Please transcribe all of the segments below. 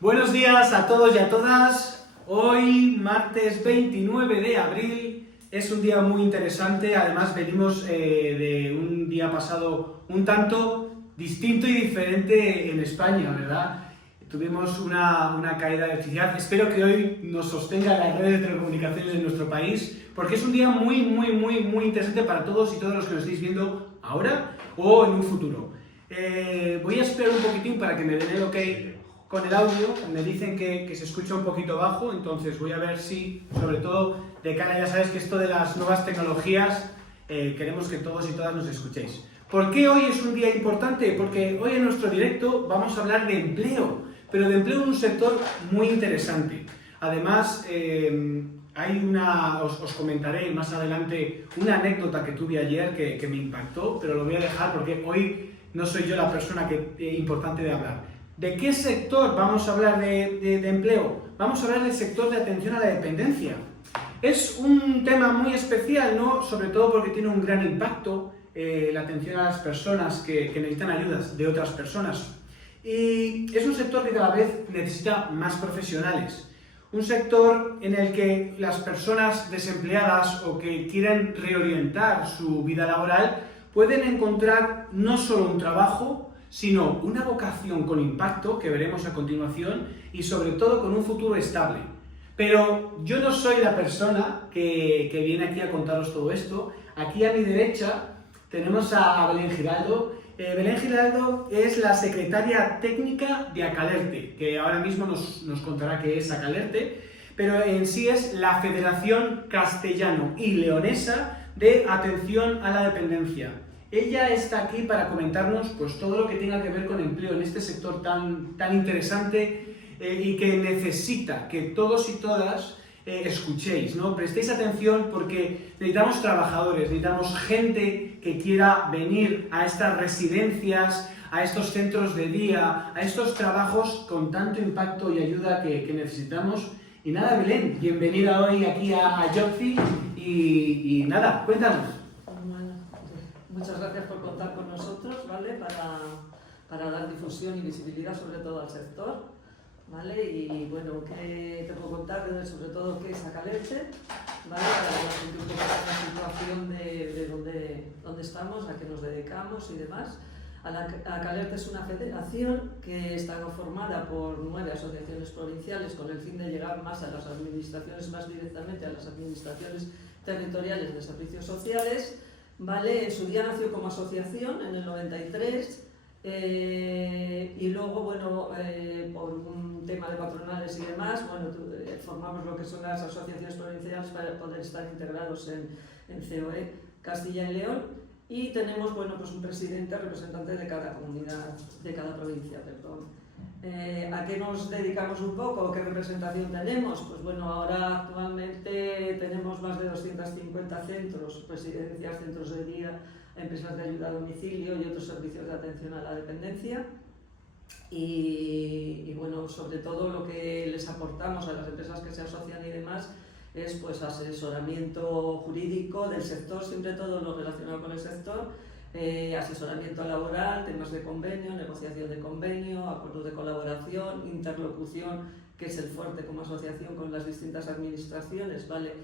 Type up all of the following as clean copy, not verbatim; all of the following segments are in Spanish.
Buenos días a todos y a todas. Hoy, martes 29 de abril, es un día muy interesante. Además, venimos de un día pasado un tanto distinto y diferente en España, ¿verdad? Tuvimos una caída de electricidad. Espero que hoy nos sostenga las redes de telecomunicaciones de nuestro país, porque es un día muy interesante para todos y todas los que nos estéis viendo ahora o en un futuro. Voy a esperar un poquitín para que me den el ok con el audio. Me dicen que se escucha un poquito bajo, entonces voy a ver si, sobre todo de cara, ya sabes que esto de las nuevas tecnologías, queremos que todos y todas nos escuchéis. ¿Por qué hoy es un día importante? Porque hoy en nuestro directo vamos a hablar de empleo, pero de empleo en un sector muy interesante. Además, os comentaré más adelante una anécdota que tuve ayer que me impactó, pero lo voy a dejar porque hoy no soy yo la persona importante de hablar. ¿De qué sector vamos a hablar de empleo? Vamos a hablar del sector de atención a la dependencia. Es un tema muy especial, ¿no? Sobre todo porque tiene un gran impacto la atención a las personas que necesitan ayudas de otras personas. Y es un sector que cada vez necesita más profesionales. Un sector en el que las personas desempleadas o que quieren reorientar su vida laboral pueden encontrar no solo un trabajo, sino una vocación con impacto, que veremos a continuación, y sobre todo con un futuro estable. Pero yo no soy la persona que viene aquí a contaros todo esto. Aquí a mi derecha tenemos a Belén Giraldo. Belén Giraldo es la secretaria técnica de Acalerte, que ahora mismo nos contará qué es Acalerte, pero en sí es la Federación Castellano y Leonesa de Atención a la Dependencia. Ella está aquí para comentarnos pues, todo lo que tenga que ver con empleo en este sector tan interesante y que necesita que todos y todas escuchéis, ¿no? Prestéis atención porque necesitamos trabajadores, necesitamos gente que quiera venir a estas residencias, a estos centros de día, a estos trabajos con tanto impacto y ayuda que necesitamos. Y nada, Belén, bienvenida hoy aquí a Jobfi y nada, cuéntanos. Muchas gracias por contar con nosotros, ¿vale? Para dar difusión y visibilidad sobre todo al sector, ¿vale? Y bueno, ¿qué te puedo contar? Sobre todo qué es Acalerte, ¿vale? Para que nos entienda un poco la situación de dónde estamos, a qué nos dedicamos y demás. Acalerte es una federación que está conformada por 9 asociaciones provinciales con el fin de llegar más a las administraciones, más directamente a las administraciones territoriales de servicios sociales. ¿Vale? En su día nació como asociación en el 93 y luego, bueno, por un tema de patronales y demás, bueno, formamos lo que son las asociaciones provinciales para poder estar integrados en COE Castilla y León y tenemos, bueno, pues un presidente representante de cada comunidad, de cada provincia, perdón. ¿A qué nos dedicamos un poco? ¿Qué representación tenemos? Pues bueno, ahora actualmente tenemos más de 250 centros, residencias, centros de día, empresas de ayuda a domicilio y otros servicios de atención a la dependencia. Y bueno, sobre todo lo que les aportamos a las empresas que se asocian y demás es pues asesoramiento jurídico del sector, siempre todo lo relacionado con el sector, asesoramiento laboral, temas de convenio, negociación de convenio, acuerdos de colaboración, interlocución, que es el fuerte como asociación con las distintas administraciones, ¿vale?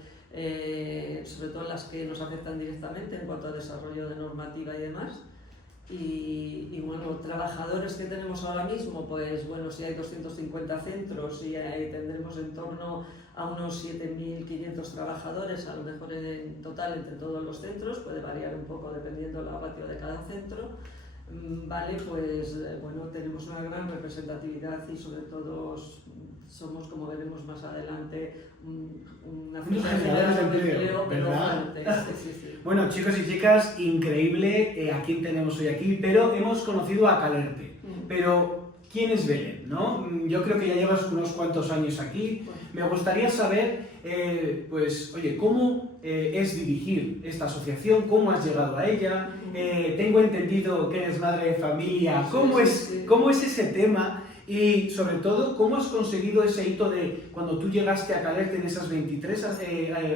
Sobre todo las que nos afectan directamente en cuanto a desarrollo de normativa y demás. Y bueno, trabajadores que tenemos ahora mismo, pues bueno, si hay 250 centros y tendremos en torno a unos 7.500 trabajadores, a lo mejor en total entre todos los centros, puede variar un poco dependiendo del ratio de cada centro, vale, pues bueno, tenemos una gran representatividad y sobre todo somos, como veremos más adelante, una generación de empleo, ¿verdad? Sí. Bueno, chicos y chicas, increíble a quién tenemos hoy aquí, pero hemos conocido a Acalerte. Pero, ¿quién es Belén, no? Yo creo que ya llevas unos cuantos años aquí. Me gustaría saber, pues, oye, ¿cómo es dirigir esta asociación? ¿Cómo has llegado a ella? Tengo entendido que eres madre de familia. ¿Cómo es ese tema? Y sobre todo, ¿cómo has conseguido ese hito de cuando tú llegaste a Acalerte en esas 23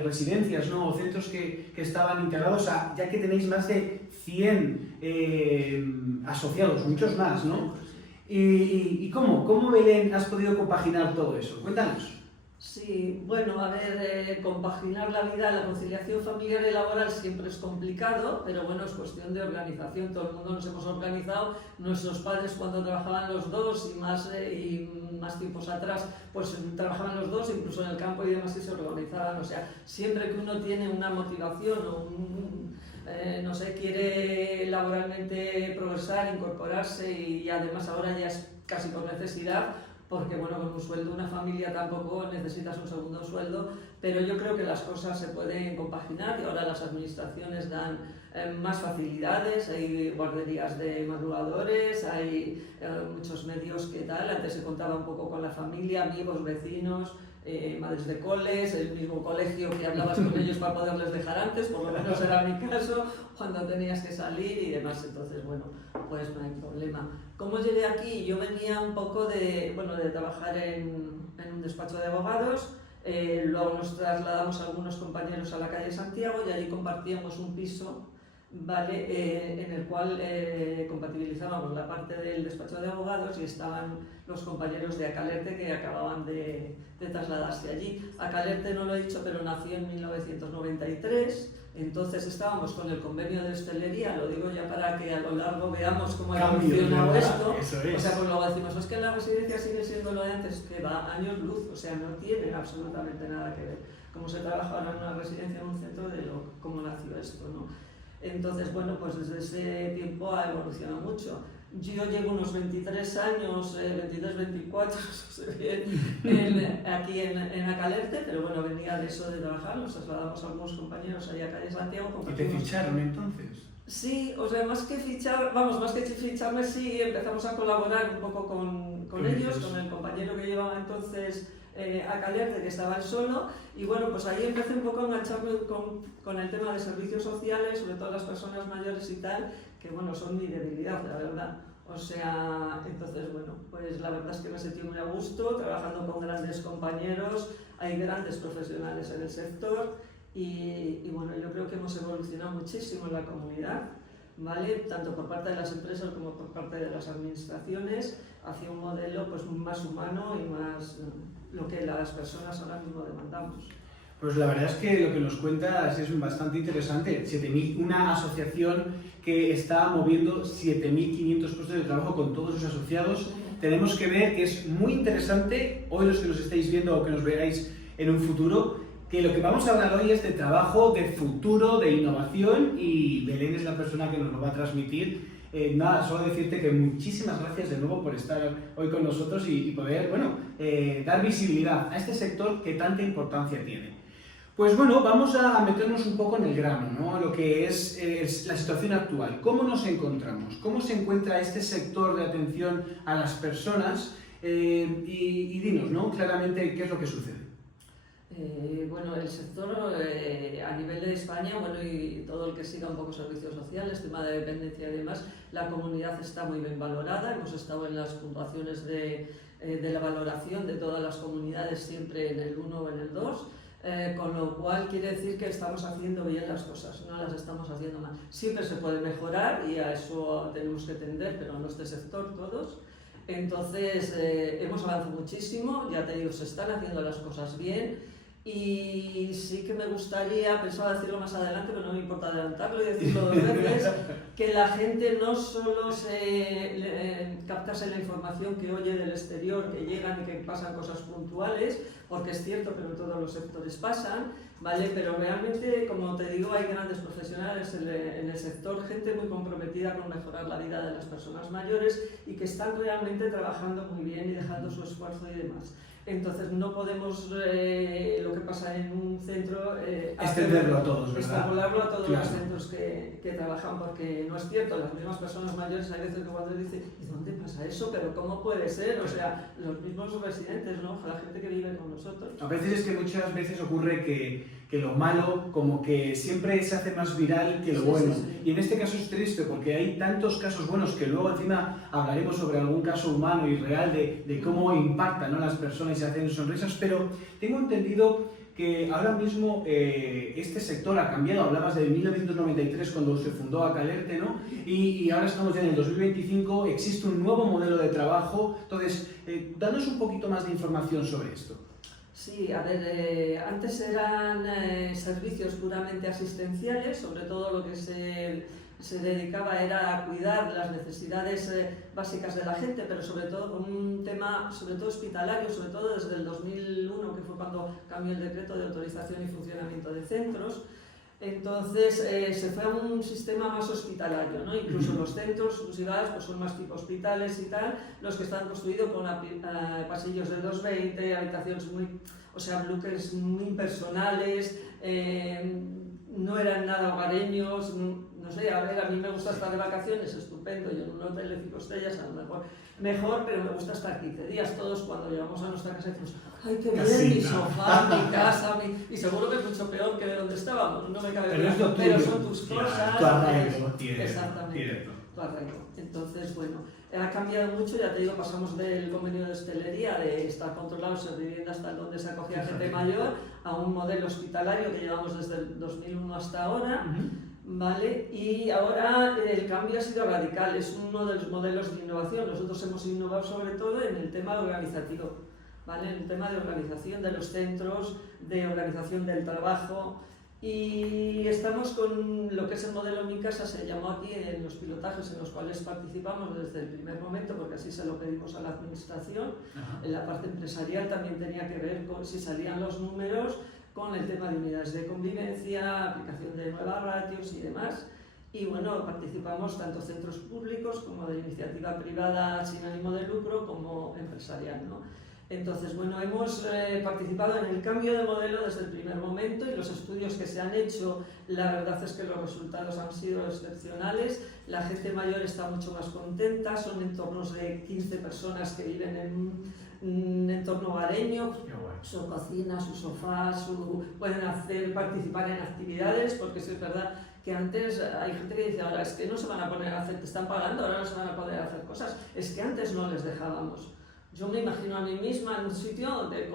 residencias, ¿no? O centros que estaban integrados, ya que tenéis más de 100 asociados, muchos más, ¿no? ¿Y cómo, Belén, has podido compaginar todo eso? Cuéntanos. Sí, bueno, a ver, compaginar la vida, la conciliación familiar y laboral siempre es complicado, pero bueno, es cuestión de organización. Todo el mundo nos hemos organizado. Nuestros padres, cuando trabajaban los dos y más tiempos atrás, pues trabajaban los dos, incluso en el campo y demás, y se organizaban. O sea, siempre que uno tiene una motivación o no sé, quiere laboralmente progresar, incorporarse y además ahora ya es casi por necesidad, porque bueno, con un sueldo, una familia tampoco necesitas un segundo sueldo, pero yo creo que las cosas se pueden compaginar y ahora las administraciones dan más facilidades, hay guarderías de madrugadores, hay muchos medios que tal, antes se contaba un poco con la familia, amigos, vecinos, madres de coles, el mismo colegio que hablabas con ellos para poderles dejar antes, por lo menos era mi caso, cuando tenías que salir y demás, entonces bueno, pues no hay problema. ¿Cómo llegué aquí? Yo venía un poco de trabajar en un despacho de abogados, luego nos trasladamos algunos compañeros a la calle Santiago y allí compartíamos un piso, ¿vale? En el cual compatibilizábamos la parte del despacho de abogados y estaban los compañeros de Acalerte que acababan de trasladarse allí. Acalerte, no lo he dicho, pero nació en 1993, entonces estábamos con el convenio de hostelería, lo digo ya para que a lo largo veamos cómo ha evolucionado esto. O sea, pues luego decimos, es que la residencia sigue siendo lo de antes, que va años luz, o sea, no tiene absolutamente nada que ver cómo se trabaja ahora en una residencia, en un centro, de cómo nació esto, ¿no? Entonces, bueno, pues desde ese tiempo ha evolucionado mucho. Yo llevo unos 23 años, 23, 24, no sé bien, aquí en Acalerte, pero bueno, venía de eso de trabajar, nos trasladamos a algunos compañeros allá a calle Santiago. ¿Y te ficharon entonces? Sí, o sea, más que ficharme, sí, empezamos a colaborar un poco con ellos, con el compañero que llevaba entonces Acalerte, que estaba él solo, y bueno, pues ahí empecé un poco a engancharme con el tema de servicios sociales, sobre todo las personas mayores y tal, que bueno, son mi debilidad, la verdad. O sea, entonces bueno, pues la verdad es que me sentí muy a gusto, trabajando con grandes compañeros, hay grandes profesionales en el sector, y bueno, yo creo que hemos evolucionado muchísimo en la comunidad, ¿vale? Tanto por parte de las empresas como por parte de las administraciones, hacia un modelo pues más humano y más lo que las personas ahora mismo demandamos. Pues la verdad es que lo que nos cuentas es bastante interesante. Una asociación que está moviendo 7.500 puestos de trabajo con todos sus asociados. Tenemos que ver que es muy interesante, hoy los que nos estáis viendo o que nos veáis en un futuro, que lo que vamos a hablar hoy es de trabajo, de futuro, de innovación, y Belén es la persona que nos lo va a transmitir. Nada, solo decirte que muchísimas gracias de nuevo por estar hoy con nosotros y poder, dar visibilidad a este sector que tanta importancia tiene. Pues bueno, vamos a meternos un poco en el grano, ¿no? Lo que es la situación actual. ¿Cómo nos encontramos? ¿Cómo se encuentra este sector de atención a las personas? Y dinos, ¿no? Claramente, ¿qué es lo que sucede? Bueno, el sector a nivel de España, bueno, y todo el que siga un poco servicios sociales, tema de dependencia y demás, la comunidad está muy bien valorada. Hemos estado en las puntuaciones de la valoración de todas las comunidades, siempre en el 1 o en el 2. Con lo cual quiere decir que estamos haciendo bien las cosas, no las estamos haciendo mal. Siempre se puede mejorar y a eso tenemos que tender, pero en este sector todos. Entonces hemos avanzado muchísimo, ya te digo, se están haciendo las cosas bien. Y sí que me gustaría, pensaba decirlo más adelante, pero no me importa adelantarlo y decirlo dos veces, que la gente no solo captase la información que oye del exterior, que llegan y que pasan cosas puntuales, porque es cierto que no todos los sectores pasan, ¿vale? Pero realmente, como te digo, hay grandes profesionales en el sector, gente muy comprometida con mejorar la vida de las personas mayores y que están realmente trabajando muy bien y dejando su esfuerzo y demás. Entonces no podemos, lo que pasa en un centro, extenderlo a todos, ¿verdad? Extrapolarlo a todos los centros que trabajan, porque no es cierto, las mismas personas mayores hay veces que cuando dicen, ¿y dónde pasa eso? ¿Pero cómo puede ser? O sea, los mismos residentes, ¿no? La gente que vive con nosotros. A veces es que muchas veces ocurre que lo malo como que siempre se hace más viral que lo bueno. Sí. Y en este caso es triste porque hay tantos casos buenos que luego encima hablaremos sobre algún caso humano y real de cómo impactan, ¿no?, las personas y hacen sonrisas, pero tengo entendido que ahora mismo este sector ha cambiado. Hablabas de 1993 cuando se fundó Acalerte, ¿no? Y ahora estamos ya en el 2025, existe un nuevo modelo de trabajo. Entonces, danos un poquito más de información sobre esto. Sí, a ver, antes eran servicios puramente asistenciales, sobre todo lo que se dedicaba era a cuidar las necesidades básicas de la gente, pero sobre todo con un tema sobre todo hospitalario, sobre todo desde el 2001, que fue cuando cambió el decreto de autorización y funcionamiento de centros. Entonces se fue a un sistema más hospitalario, ¿no? Incluso los centros, sus ciudades, pues son más tipo hospitales y tal, los que están construidos con pasillos de 220, habitaciones muy, o sea, bloques muy impersonales, no eran nada hogareños, no sé, a ver, a mí me gusta estar de vacaciones, estupendo, yo en un hotel de 5 estrellas a lo mejor, pero me gusta estar 15 días, todos cuando llegamos a nuestra casa decimos, ay, qué bien, mi sofá, mi casa, y seguro que es mucho peor que de donde estábamos, no me cabe duda, pero son tus cosas, tu arraigo, exactamente, tu arraigo. Entonces, bueno, ha cambiado mucho, ya te digo, pasamos del convenio de hostelería, de estar controlados en vivienda hasta donde se acogía gente mayor, a un modelo hospitalario que llevamos desde el 2001 hasta ahora. ¿Vale? Y ahora el cambio ha sido radical, es uno de los modelos de innovación. Nosotros hemos innovado sobre todo en el tema organizativo, ¿vale? En el tema de organización de los centros, de organización del trabajo, y estamos con lo que es el modelo Mi Casa, se llamó aquí, en los pilotajes en los cuales participamos desde el primer momento, porque así se lo pedimos a la administración. En la parte empresarial también tenía que ver con si salían los números, con el tema de unidades de convivencia, aplicación de nuevas ratios y demás. Y bueno, participamos tanto centros públicos como de iniciativa privada sin ánimo de lucro como empresarial, ¿no? Entonces, bueno, hemos participado en el cambio de modelo desde el primer momento y los estudios que se han hecho, la verdad es que los resultados han sido excepcionales. La gente mayor está mucho más contenta, son entornos de 15 personas que viven en un entorno hogareño, su cocina, su sofá, pueden participar en actividades, porque sí es verdad que antes hay gente que dice, ahora es que no se van a poner a hacer, te están pagando, ahora no se van a poder hacer cosas, es que antes no les dejábamos. Yo me imagino a mí misma en un sitio donde,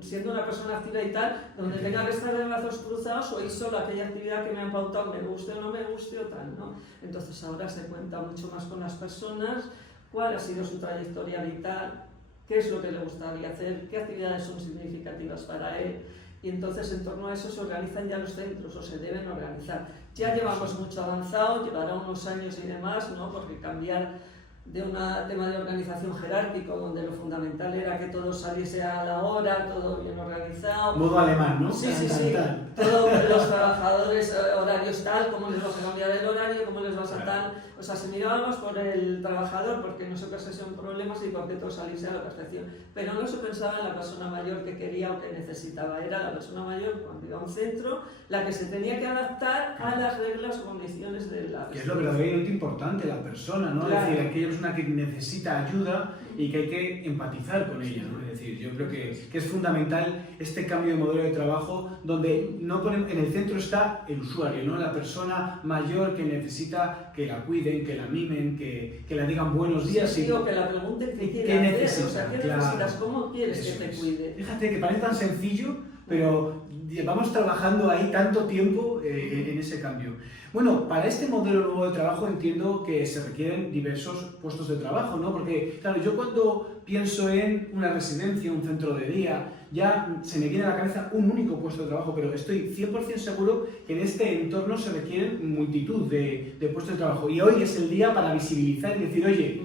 siendo una persona activa y tal, donde tenga que estar de brazos cruzados o ir solo aquella actividad que me han pautado, me guste o no me guste o tal, ¿no? Entonces ahora se cuenta mucho más con las personas, cuál ha sido su trayectoria vital, qué es lo que le gustaría hacer, qué actividades son significativas para él, y entonces en torno a eso se organizan ya los centros, o se deben organizar. Ya llevamos mucho avanzado, llevará unos años y demás, ¿no? Porque cambiar de un tema de organización jerárquico, donde lo fundamental era que todo saliese a la hora, todo bien organizado. Modo alemán, ¿no? Sí, sí, sí. Todos los trabajadores, horarios tal, cómo les vas a cambiar el horario, cómo les vas a tal. O sea, se mirábamos por el trabajador, porque no se ocasionan problemas y porque todo saliese a la perfección. Pero no se pensaba en la persona mayor que quería o que necesitaba. Era la persona mayor, cuando iba a un centro, la que se tenía que adaptar a las reglas o condiciones de la... Que es lo verdaderamente importante, la persona, ¿no? Claro. Es decir, aquella persona que necesita ayuda y que hay que empatizar con ella, ¿no? Es decir, yo creo que es fundamental este cambio de modelo de trabajo donde no ponemos, en el centro está el usuario, ¿no? La persona mayor que necesita que la cuiden, que la mimen, que la digan buenos días. Sí, o que la pregunten qué quiere hacer, necesita, o sea, ¿qué necesitas? ¿Cómo quieres que te cuide? Fíjate que parece tan sencillo, pero llevamos trabajando ahí tanto tiempo en ese cambio. Bueno, para este modelo nuevo de trabajo entiendo que se requieren diversos puestos de trabajo, ¿no? Porque, claro, yo cuando pienso en una residencia, un centro de día, ya se me viene a la cabeza un único puesto de trabajo, pero estoy 100% seguro que en este entorno se requieren multitud de puestos de trabajo. Y hoy es el día para visibilizar y decir, oye,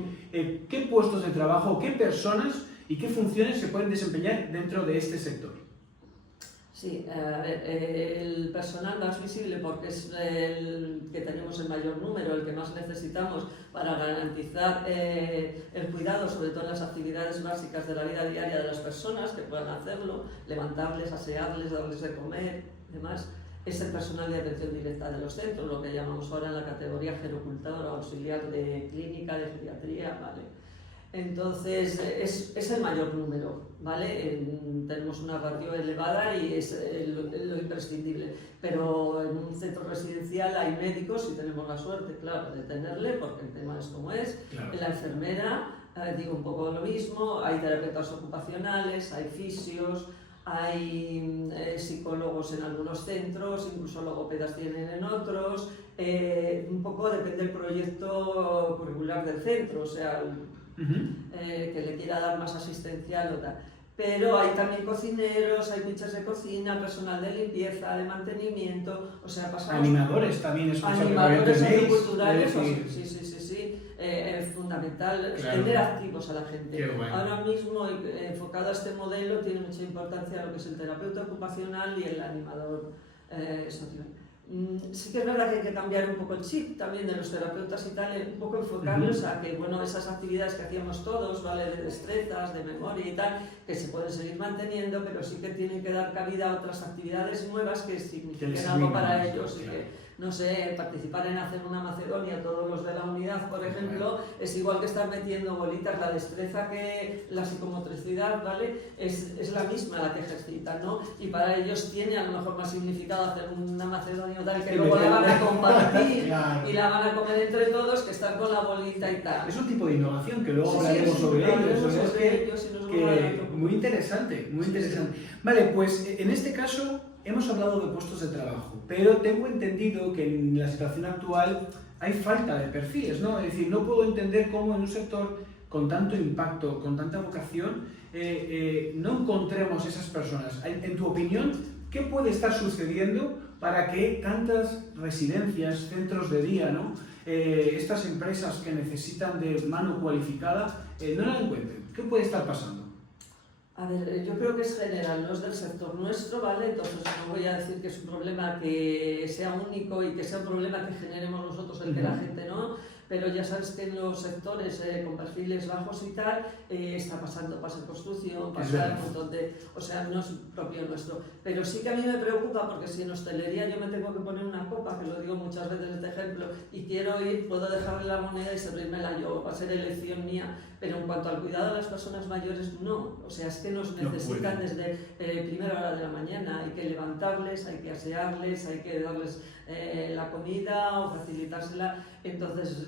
¿qué puestos de trabajo, qué personas y qué funciones se pueden desempeñar dentro de este sector? Sí, a ver, el personal más visible, porque es el que tenemos el mayor número, el que más necesitamos para garantizar el cuidado, sobre todo en las actividades básicas de la vida diaria de las personas, que puedan hacerlo, levantarles, asearles, darles de comer, demás. Es el personal de atención directa de los centros, lo que llamamos ahora en la categoría gerocultadora, auxiliar de clínica, de geriatría, ¿vale? Entonces, es el mayor número, ¿vale? Tenemos una ratio elevada y es lo imprescindible. Pero en un centro residencial hay médicos, y tenemos la suerte, claro, de tenerle, porque el tema es como es. Claro. La enfermera, digo un poco lo mismo, hay terapeutas ocupacionales, hay fisios, hay psicólogos en algunos centros, incluso logopedas tienen en otros, un poco depende del proyecto curricular del centro, o sea, que le quiera dar más asistencial o tal. Pero hay también cocineros, hay pinches de cocina, personal de limpieza, de mantenimiento, o sea, pasamos... Animadores también, animadores culturales, sí, es fundamental tener activos a la gente. Bueno. Ahora mismo, enfocado a este modelo, tiene mucha importancia lo que es el terapeuta ocupacional y el animador social. Sí que es verdad que hay que cambiar un poco el chip también de los terapeutas y tal, un poco enfocarlos a que, bueno, esas actividades que hacíamos todos, ¿vale? De destrezas, de memoria y tal, que se pueden seguir manteniendo, pero sí que tienen que dar cabida a otras actividades nuevas que signifiquen algo para ellos y que, no sé, participar en hacer una Macedonia, todos los de la unidad, por ejemplo, es igual que estar metiendo bolitas, la destreza que la psicomotricidad, ¿vale? Es la misma la que ejercitan, ¿no? Y para ellos tiene a lo mejor más significado hacer una Macedonia o tal, que luego la van a compartir y la van a comer entre todos, que estar con la bolita y tal. Es un tipo de innovación que luego hablaremos sobre ellos. Muy interesante, muy interesante. Vale, pues en este caso hemos hablado de puestos de trabajo, pero tengo entendido que en la situación actual hay falta de perfiles, ¿no? Es decir, no puedo entender cómo en un sector con tanto impacto, con tanta vocación, no encontremos esas personas. En tu opinión, ¿qué puede estar sucediendo para que tantas residencias, centros de día, ¿no? Estas empresas que necesitan de mano cualificada, no la encuentren? ¿Qué puede estar pasando? A ver, yo creo que es general, no es del sector nuestro, ¿vale? Entonces no voy a decir que es un problema que sea único y que sea un problema que generemos nosotros el que la gente no, pero ya sabes que en los sectores con perfiles bajos y tal, está pasando, pasa en construcción, pasa un montón de... O sea, no es propio nuestro. Pero sí que a mí me preocupa porque si en hostelería yo me tengo que poner una copa, que lo digo muchas veces este ejemplo, y quiero ir, puedo dejarle la moneda y servírmela yo, va a ser elección mía. Pero en cuanto al cuidado de las personas mayores, no. O sea, es que nos necesitan desde primera hora de la mañana. Hay que levantarles, hay que asearles, hay que darles la comida o facilitársela. Entonces,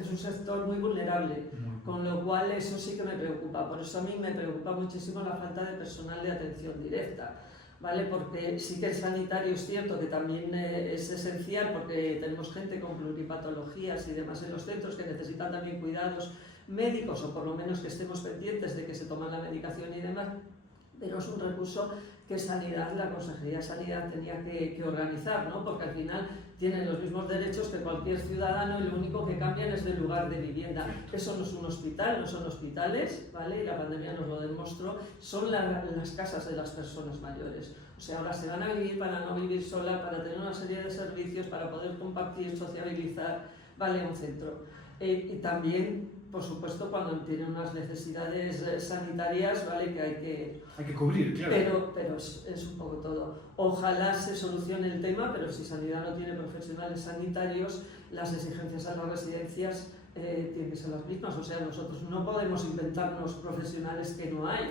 es un sector muy vulnerable, con lo cual eso sí que me preocupa. Por eso a mí me preocupa muchísimo la falta de personal de atención directa, ¿vale? Porque sí que el sanitario es cierto que también es esencial porque tenemos gente con pluripatologías y demás en los centros que necesitan también cuidados médicos o por lo menos que estemos pendientes de que se toman la medicación y demás, pero es un recurso que Sanidad, la Consejería de Sanidad tenía que organizar, ¿no? Porque al final tienen los mismos derechos que cualquier ciudadano y lo único que cambian es de lugar de vivienda. Eso no es un hospital, no son hospitales, ¿vale? Y la pandemia nos lo demostró, son las casas de las personas mayores. O sea, ahora se van a vivir para no vivir sola, para tener una serie de servicios, para poder compartir, sociabilizar, ¿vale? Un centro. Y también, por supuesto, cuando tienen unas necesidades sanitarias, ¿vale? Que hay que cubrir, claro. Pero es un poco todo. Ojalá se solucione el tema, pero si Sanidad no tiene profesionales sanitarios, las exigencias a las residencias tienen que ser las mismas. O sea, nosotros no podemos inventarnos profesionales que no hay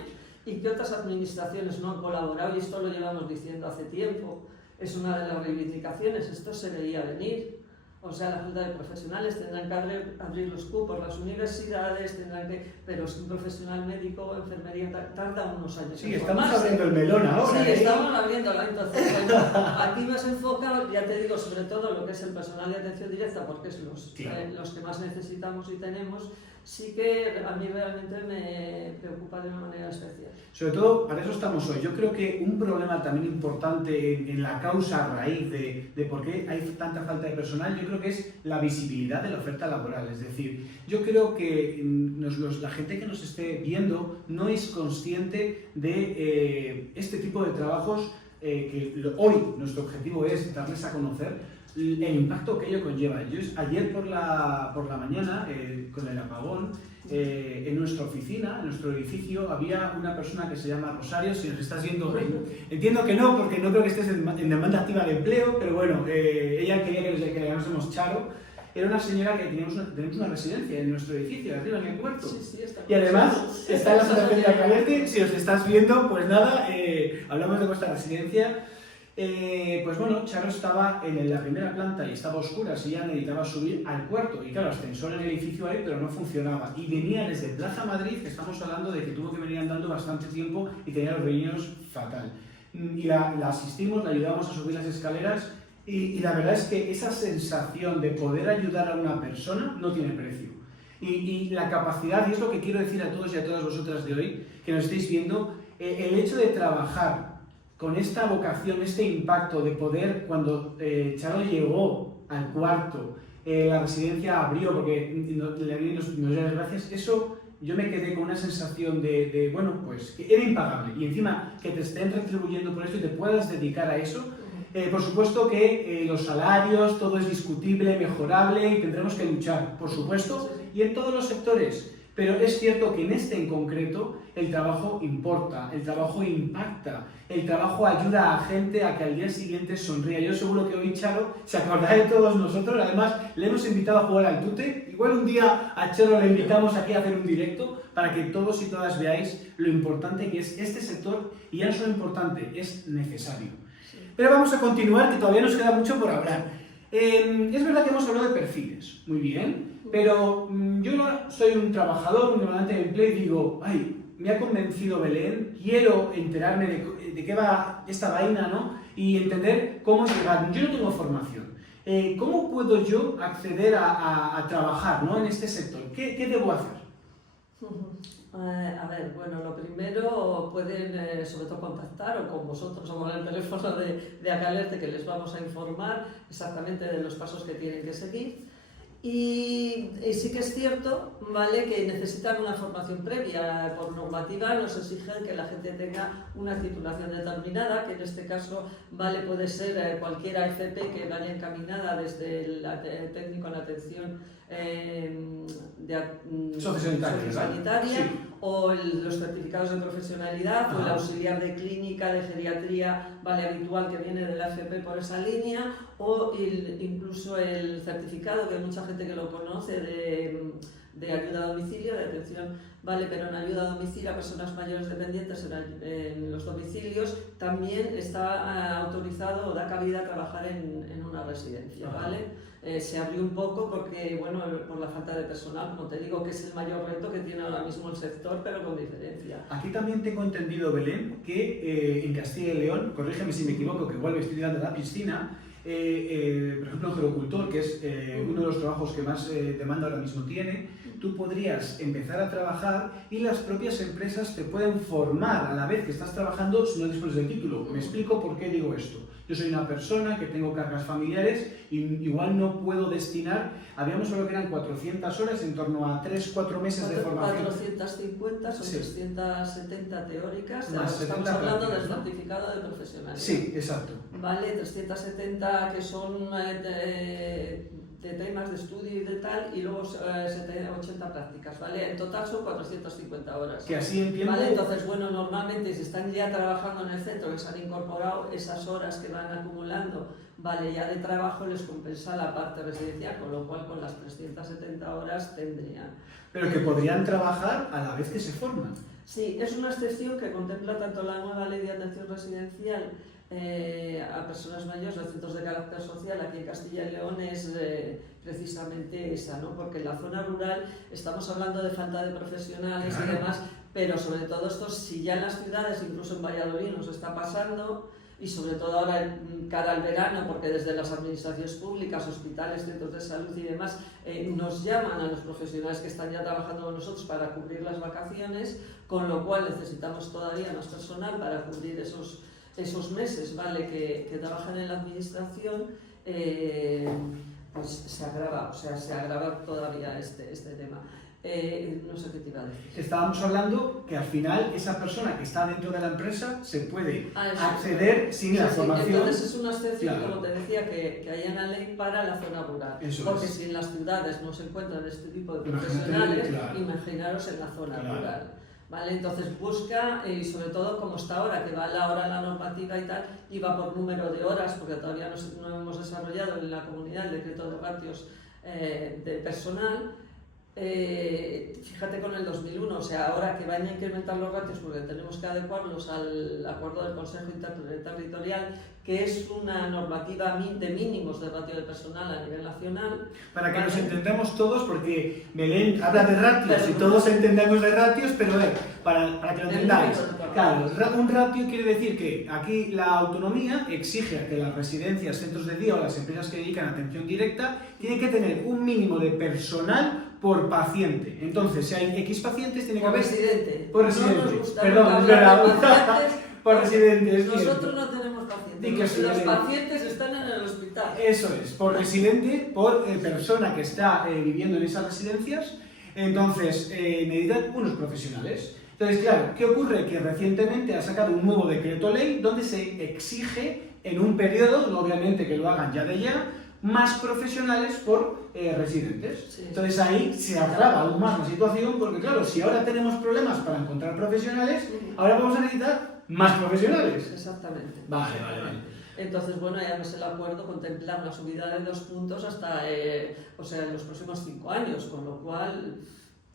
y que otras administraciones no han colaborado, y esto lo llevamos diciendo hace tiempo. Es una de las reivindicaciones, esto se veía venir. O sea, la falta de profesionales, tendrán que abrir los cupos, las universidades, tendrán que... Pero es que un profesional médico o enfermería tarda unos años. Sí, estamos abriendo el melón ahora. Sí, estamos abriéndolo. Entonces, bueno, aquí más enfocado, ya te digo, sobre todo lo que es el personal de atención directa, porque es los que más necesitamos y tenemos, sí que a mí realmente me preocupa de una manera especial. Sobre todo, para eso estamos hoy. Yo creo que un problema también importante en la causa raíz de por qué hay tanta falta de personal, yo creo que es la visibilidad de la oferta laboral. Es decir, yo creo que la gente que nos esté viendo no es consciente de este tipo de trabajos que hoy nuestro objetivo es darles a conocer el impacto que ello conlleva. Yo ayer por la mañana, con el apagón, en nuestra oficina, en nuestro edificio, había una persona que se llama Rosario. Si nos estás viendo, entiendo que no, porque no creo que estés en demanda activa de empleo, pero bueno, ella quería que le llamásemos Charo. Era una señora que tenemos una residencia en nuestro edificio, arriba en el puerto. Sí, está. Y además está en la Asociación de Caliente. Si os estás viendo, pues nada, hablamos de vuestra residencia. Pues bueno, Charo estaba en la primera planta y estaba oscura, así ya necesitaba subir al cuarto. Y claro, ascensor en el edificio hay, pero no funcionaba. Y venía desde Plaza Madrid, que estamos hablando de que tuvo que venir andando bastante tiempo y tenía los riñones fatal. Y la asistimos, la ayudamos a subir las escaleras y la verdad es que esa sensación de poder ayudar a una persona no tiene precio. Y la capacidad, y es lo que quiero decir a todos y a todas vosotras de hoy, que nos estáis viendo, el hecho de trabajar con esta vocación, este impacto de poder, cuando Charo llegó al cuarto, la residencia abrió, porque nos dio las gracias, eso yo me quedé con una sensación bueno, pues que era impagable, y encima que te estén retribuyendo por esto y te puedas dedicar a eso. Por supuesto que los salarios, todo es discutible, mejorable y tendremos que luchar, por supuesto, y en todos los sectores. Pero es cierto que en este en concreto el trabajo importa, el trabajo impacta, el trabajo ayuda a gente a que al día siguiente sonría. Yo seguro que hoy Charo se acordará de todos nosotros, además le hemos invitado a jugar al tute. Igual un día a Charo le invitamos aquí a hacer un directo para que todos y todas veáis lo importante que es este sector, y ya no solo importante, es necesario. Pero vamos a continuar, que todavía nos queda mucho por hablar. Es verdad que hemos hablado de perfiles, muy bien, pero yo soy un trabajador, un demandante de empleo y digo, ay, me ha convencido Belén, quiero enterarme de qué va esta vaina, ¿no? Y entender cómo llegar. Yo no tengo formación. ¿Cómo puedo yo acceder a trabajar, ¿no?, en este sector? ¿Qué debo hacer? A ver, bueno, lo primero pueden sobre todo contactar o con vosotros o con el teléfono de Acalerte, que les vamos a informar exactamente de los pasos que tienen que seguir. Y sí que es cierto, ¿vale?, que necesitan una formación previa. Por normativa nos exigen que la gente tenga una titulación determinada, que en este caso, ¿vale?, puede ser cualquier AFP que vaya encaminada desde el técnico en atención sociosanitaria, sí, o los certificados de profesionalidad, o el auxiliar de clínica, de geriatría, ¿vale?, habitual, que viene de la AFP por esa línea, o incluso el certificado, que hay mucha gente que lo conoce, de ayuda a domicilio, de atención, ¿vale?, pero en ayuda a domicilio a personas mayores dependientes en los domicilios, también está autorizado o da cabida a trabajar en una residencia, ¿vale? Se abrió un poco porque, bueno, por la falta de personal, como te digo, que es el mayor reto que tiene ahora mismo el sector, pero con diferencia. Aquí también tengo entendido, Belén, que en Castilla y León, corrígeme si me equivoco, que igual me estoy tirando a la piscina, por ejemplo, el gerocultor, que es uno de los trabajos que más demanda ahora mismo tiene, tú podrías empezar a trabajar y las propias empresas te pueden formar a la vez que estás trabajando si no dispones del título. Me explico por qué digo esto. Yo soy una persona que tengo cargas familiares y igual no puedo destinar, habíamos hablado que eran 400 horas, en torno a 3-4 meses de formación. 450, son sí, 370 teóricas, más estamos hablando del certificado de profesionalidad. Sí, exacto. Vale, 370 que son de temas de estudio y de tal, y luego 80 prácticas, ¿vale? En total son 450 horas. Que así entiendo. Vale, entonces, bueno, normalmente si están ya trabajando en el centro, que se han incorporado esas horas que van acumulando, vale, ya de trabajo les compensa la parte residencial, con lo cual con las 370 horas tendrían. Pero que podrían trabajar a la vez que se forman. Sí, es una excepción que contempla tanto la nueva ley de atención residencial a personas mayores, a centros de carácter social, aquí en Castilla y León, es precisamente esa, ¿no? Porque en la zona rural estamos hablando de falta de profesionales, claro, y demás, pero sobre todo esto, si ya en las ciudades, incluso en Valladolid, nos está pasando, y sobre todo ahora cara al verano, porque desde las administraciones públicas, hospitales, centros de salud y demás, nos llaman a los profesionales que están ya trabajando con nosotros para cubrir las vacaciones, con lo cual necesitamos todavía más personal para cubrir esos meses, ¿vale?, que trabajan en la administración, pues se agrava, o sea, se agrava todavía este tema. No sé qué te iba a decir. Estábamos hablando que al final esa persona que está dentro de la empresa se puede acceder sin la formación. Entonces es una excepción, claro, como te decía, que hay una ley para la zona rural. Eso porque es. Si en las ciudades no se encuentran este tipo de profesionales, claro, imaginaros en la zona, claro, rural. ¿Vale? Entonces busca, y sobre todo como está ahora, que va ahora la normativa y tal, y va por número de horas, porque todavía no hemos desarrollado en la comunidad el decreto de ratios de personal, Fíjate con el 2001, o sea, ahora que van a incrementar los ratios porque tenemos que adecuarlos al acuerdo del Consejo Interterritorial, que es una normativa de mínimos de ratio de personal a nivel nacional. Para que nos entendamos todos, porque Belén habla de ratios y todos entendemos de ratios, pero para que lo entendáis, claro, un ratio quiere decir que aquí la autonomía exige que las residencias, centros de día o las empresas que dedican atención directa tienen que tener un mínimo de personal por paciente. Entonces, si hay X pacientes, tiene que haber... Por residente. No nos gusta Perdón, es verdad. Por residente. Nosotros no tenemos pacientes. Los pacientes están en el hospital. Eso es, por residente, por persona que está viviendo en esas residencias. Entonces, necesitan unos profesionales. Entonces, claro, ¿qué ocurre? Que recientemente ha sacado un nuevo decreto ley donde se exige en un periodo, obviamente que lo hagan ya de ya, más profesionales por residentes. Sí. Entonces ahí se agrava aún más la situación porque claro, si ahora tenemos problemas para encontrar profesionales, ahora vamos a necesitar más profesionales. Exactamente. Vale. Entonces, bueno, además el acuerdo contempla una subida de 2 puntos hasta, o sea, en los próximos 5 años, con lo cual...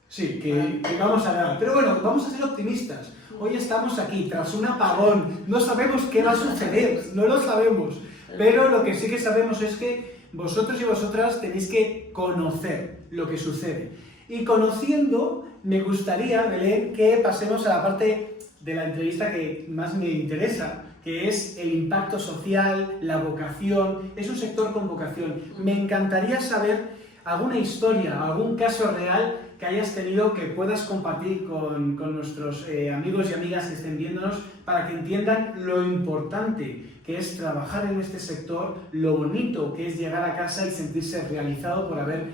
Sí, que vamos a dar. Pero bueno, vamos a ser optimistas. Hoy estamos aquí, tras un apagón, no sabemos qué va a suceder, no lo sabemos. Pero lo que sí que sabemos es que vosotros y vosotras tenéis que conocer lo que sucede. Y conociendo, me gustaría, Belén, que pasemos a la parte de la entrevista que más me interesa, que es el impacto social, la vocación. Es un sector con vocación. Me encantaría saber alguna historia, algún caso real que hayas tenido que puedas compartir con nuestros amigos y amigas que estén viéndonos para que entiendan lo importante que es trabajar en este sector, lo bonito que es llegar a casa y sentirse realizado por haber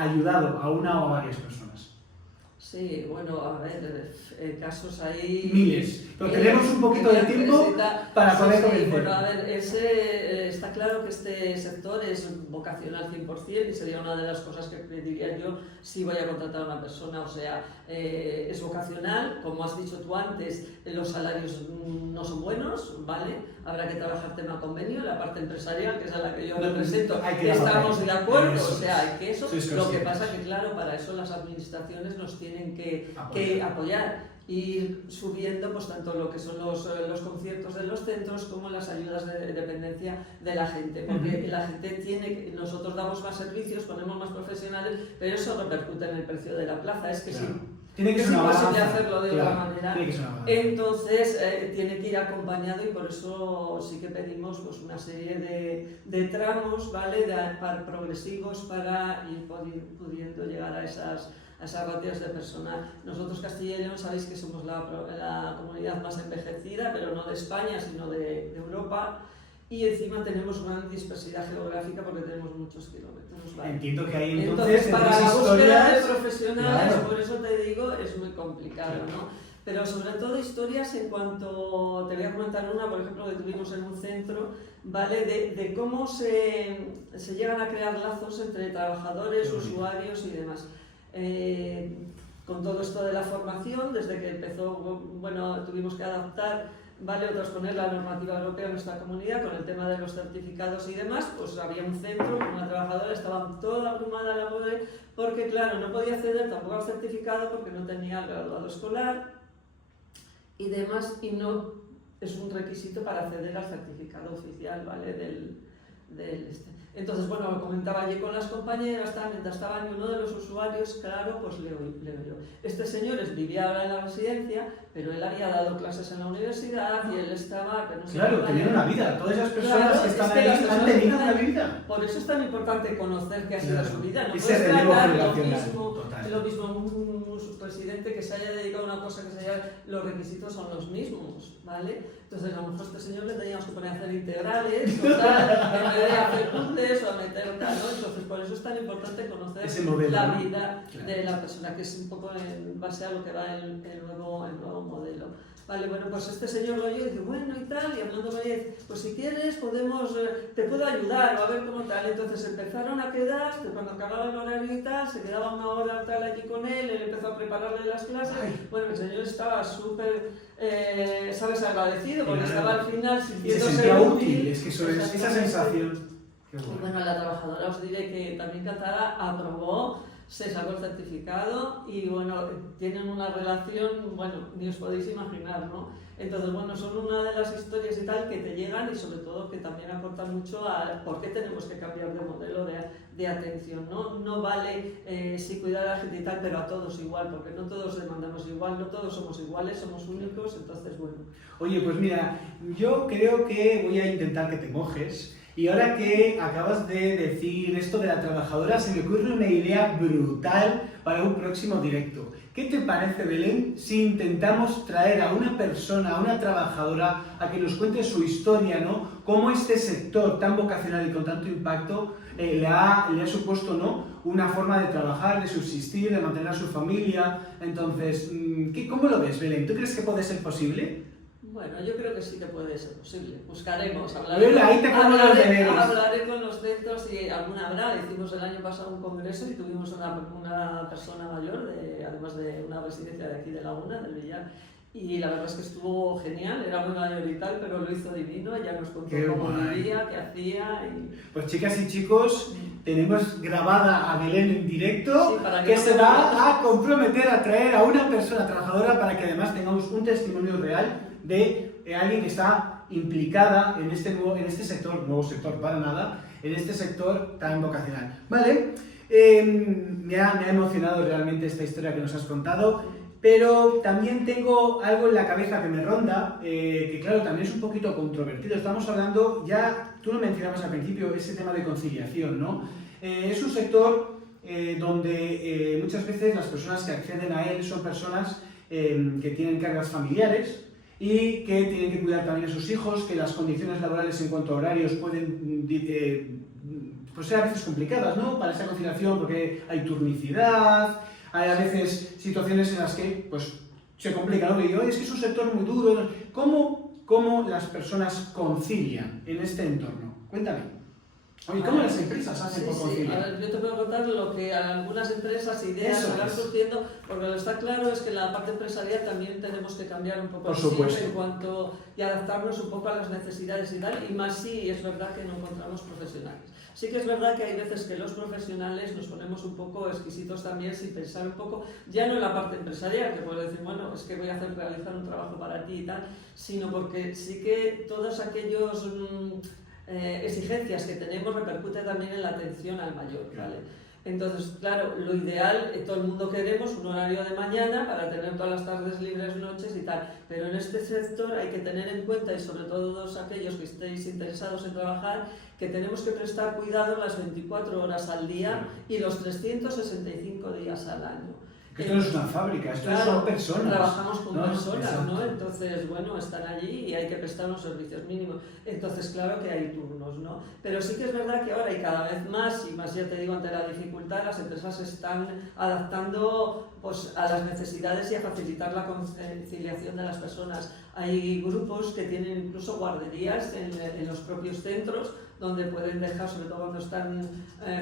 ayudado a una o a varias personas. Sí, bueno, a ver, casos ahí... Miles, pero tenemos un poquito de tiempo para poder comenzar. Bueno, a ver, está claro que este sector es vocacional 100% y sería una de las cosas que diría yo si voy a contratar a una persona, o sea, es vocacional, como has dicho tú antes, los salarios no son buenos, ¿vale? Habrá que trabajar tema convenio, la parte empresarial, que es a la que yo represento, estamos de acuerdo, o sea, hay que eso, lo que pasa que claro, para eso las administraciones nos tienen que apoyar, ir subiendo pues tanto lo que son los conciertos de los centros como las ayudas de dependencia de la gente, porque la gente nosotros damos más servicios, ponemos más profesionales, pero eso repercute en el precio de la plaza, es que sí. Tiene que es imposible hacerlo de otra manera. Entonces tiene que ir acompañado y por eso sí que pedimos pues, una serie de tramos, ¿vale? Progresivos para ir pudiendo llegar a esas ratios de personal. Nosotros Castilla y León sabéis que somos la comunidad más envejecida, pero no de España, sino de Europa. Y encima tenemos gran dispersidad geográfica porque tenemos muchos kilómetros. ¿vale? Entiendo que hay entonces para la búsqueda de profesionales, claro. por eso te digo, es muy complicado, ¿no? Pero sobre todo historias en cuanto, te voy a comentar una, por ejemplo, que tuvimos en un centro, ¿vale? De cómo se llegan a crear lazos entre trabajadores, usuarios y demás. Con todo esto de la formación, desde que empezó, bueno, tuvimos que adaptar, ¿vale? O transponer la normativa europea en nuestra comunidad con el tema de los certificados y demás, pues había un centro, una trabajadora, estaba toda abrumada la pobre, porque claro, no podía acceder tampoco al certificado porque no tenía el graduado escolar y demás, y no es un requisito para acceder al certificado oficial, ¿vale? Entonces, bueno, lo comentaba allí con las compañeras, mientras estaba uno de los usuarios, claro, pues le oyó. Este señor vivía ahora en la residencia, pero él había dado clases en la universidad y él estaba... Pero no claro, tenían una vida, todas esas personas que están ahí han tenido una vida. Por eso es tan importante conocer qué ha sido su vida. No ese relevo generacional. Lo mismo un presidente que se haya dedicado a una cosa los requisitos son los mismos, ¿vale? Entonces a lo mejor este señor le teníamos que poner a hacer integrales, total, en vez de hacer puzzles o a meter tal, ¿no? Entonces por eso es tan importante conocer modelo, la vida de la persona, que es un poco en base a lo que va el nuevo modelo. Vale, bueno, pues este señor lo oyó y dice, bueno y tal, y hablando con él, pues si quieres te puedo ayudar, o a ver cómo tal. Entonces empezaron a quedar, cuando acababa el horario y tal, se quedaba una hora tal allí con él empezó a prepararle las clases. Bueno, el señor estaba súper, ¿sabes?, agradecido, porque estaba al final sintiéndose se sentía útil, es que eso es esa sensación. Y bueno, la trabajadora os diré que también Cantara aprobó se sacó el certificado y bueno, tienen una relación, bueno, ni os podéis imaginar, ¿no? Entonces, bueno, son una de las historias y tal que te llegan y sobre todo que también aportan mucho a por qué tenemos que cambiar de modelo de atención, ¿no? No vale sí cuidar a la gente y tal, pero a todos igual, porque no todos demandamos igual, no todos somos iguales, somos únicos, entonces, bueno. Oye, pues mira, yo creo que voy a intentar que te mojes. Y ahora que acabas de decir esto de la trabajadora, se me ocurre una idea brutal para un próximo directo. ¿Qué te parece, Belén, si intentamos traer a una persona, a una trabajadora, a que nos cuente su historia, ¿no? Cómo este sector tan vocacional y con tanto impacto le ha supuesto, ¿no?, una forma de trabajar, de subsistir, de mantener a su familia. Entonces, ¿cómo lo ves, Belén? ¿Tú crees que puede ser posible? Bueno, yo creo que sí que puede ser posible. Buscaremos, hablaré con los centros y alguna habrá. Hicimos el año pasado un congreso y tuvimos una persona mayor, además de una residencia de aquí de Laguna, del Villar. Y la verdad es que estuvo genial, era muy mayor y tal, pero lo hizo divino, ya nos contó cómo vivía, qué hacía. Pues chicas y chicos, tenemos grabada a Belén en directo, sí, que se va a comprometer a traer a una persona trabajadora para que además tengamos un testimonio real de alguien que está implicada en este sector, nuevo sector para nada, en este sector tan vocacional. Vale, me ha emocionado realmente esta historia que nos has contado, pero también tengo algo en la cabeza que me ronda, que claro, también es un poquito controvertido. Estamos hablando, ya tú lo mencionabas al principio, ese tema de conciliación, ¿no? Es un sector donde muchas veces las personas que acceden a él son personas que tienen cargas familiares, y que tienen que cuidar también a sus hijos, que las condiciones laborales en cuanto a horarios pueden pues ser a veces complicadas, ¿no?, para esa conciliación, porque hay turnicidad, hay a veces situaciones en las que pues, se complica, ¿no? Y digo, es que es un sector muy duro. ¿Cómo las personas concilian en este entorno? Cuéntame. Oye, ¿cómo las empresas hacen por conciliar? A ver, yo te puedo contar lo que a algunas empresas, ideas que van surgiendo, porque lo que está claro es que en la parte empresarial también tenemos que cambiar un poco en cuanto y adaptarnos un poco a las necesidades y tal, y más si es verdad que no encontramos profesionales. Sí que es verdad que hay veces que los profesionales nos ponemos un poco exquisitos también sin pensar un poco, ya no en la parte empresarial, que puedo decir, bueno, es que voy a realizar un trabajo para ti y tal, sino porque sí que todos aquellos exigencias que tenemos repercute también en la atención al mayor, ¿vale? Entonces, claro, lo ideal, todo el mundo queremos un horario de mañana para tener todas las tardes libres, noches y tal, pero en este sector hay que tener en cuenta, y sobre todo todos aquellos que estéis interesados en trabajar, que tenemos que prestar cuidado las 24 horas al día y los 365 días al año. Esto no es una fábrica, esto son personas. Trabajamos con personas, ¿no? Entonces, bueno, están allí y hay que prestar unos servicios mínimos. Entonces, claro que hay turnos, ¿no? Pero sí que es verdad que ahora y cada vez más, y más ya te digo, ante la dificultad, las empresas se están adaptando pues, a las necesidades y a facilitar la conciliación de las personas. Hay grupos que tienen incluso guarderías en los propios centros, donde pueden dejar, sobre todo cuando están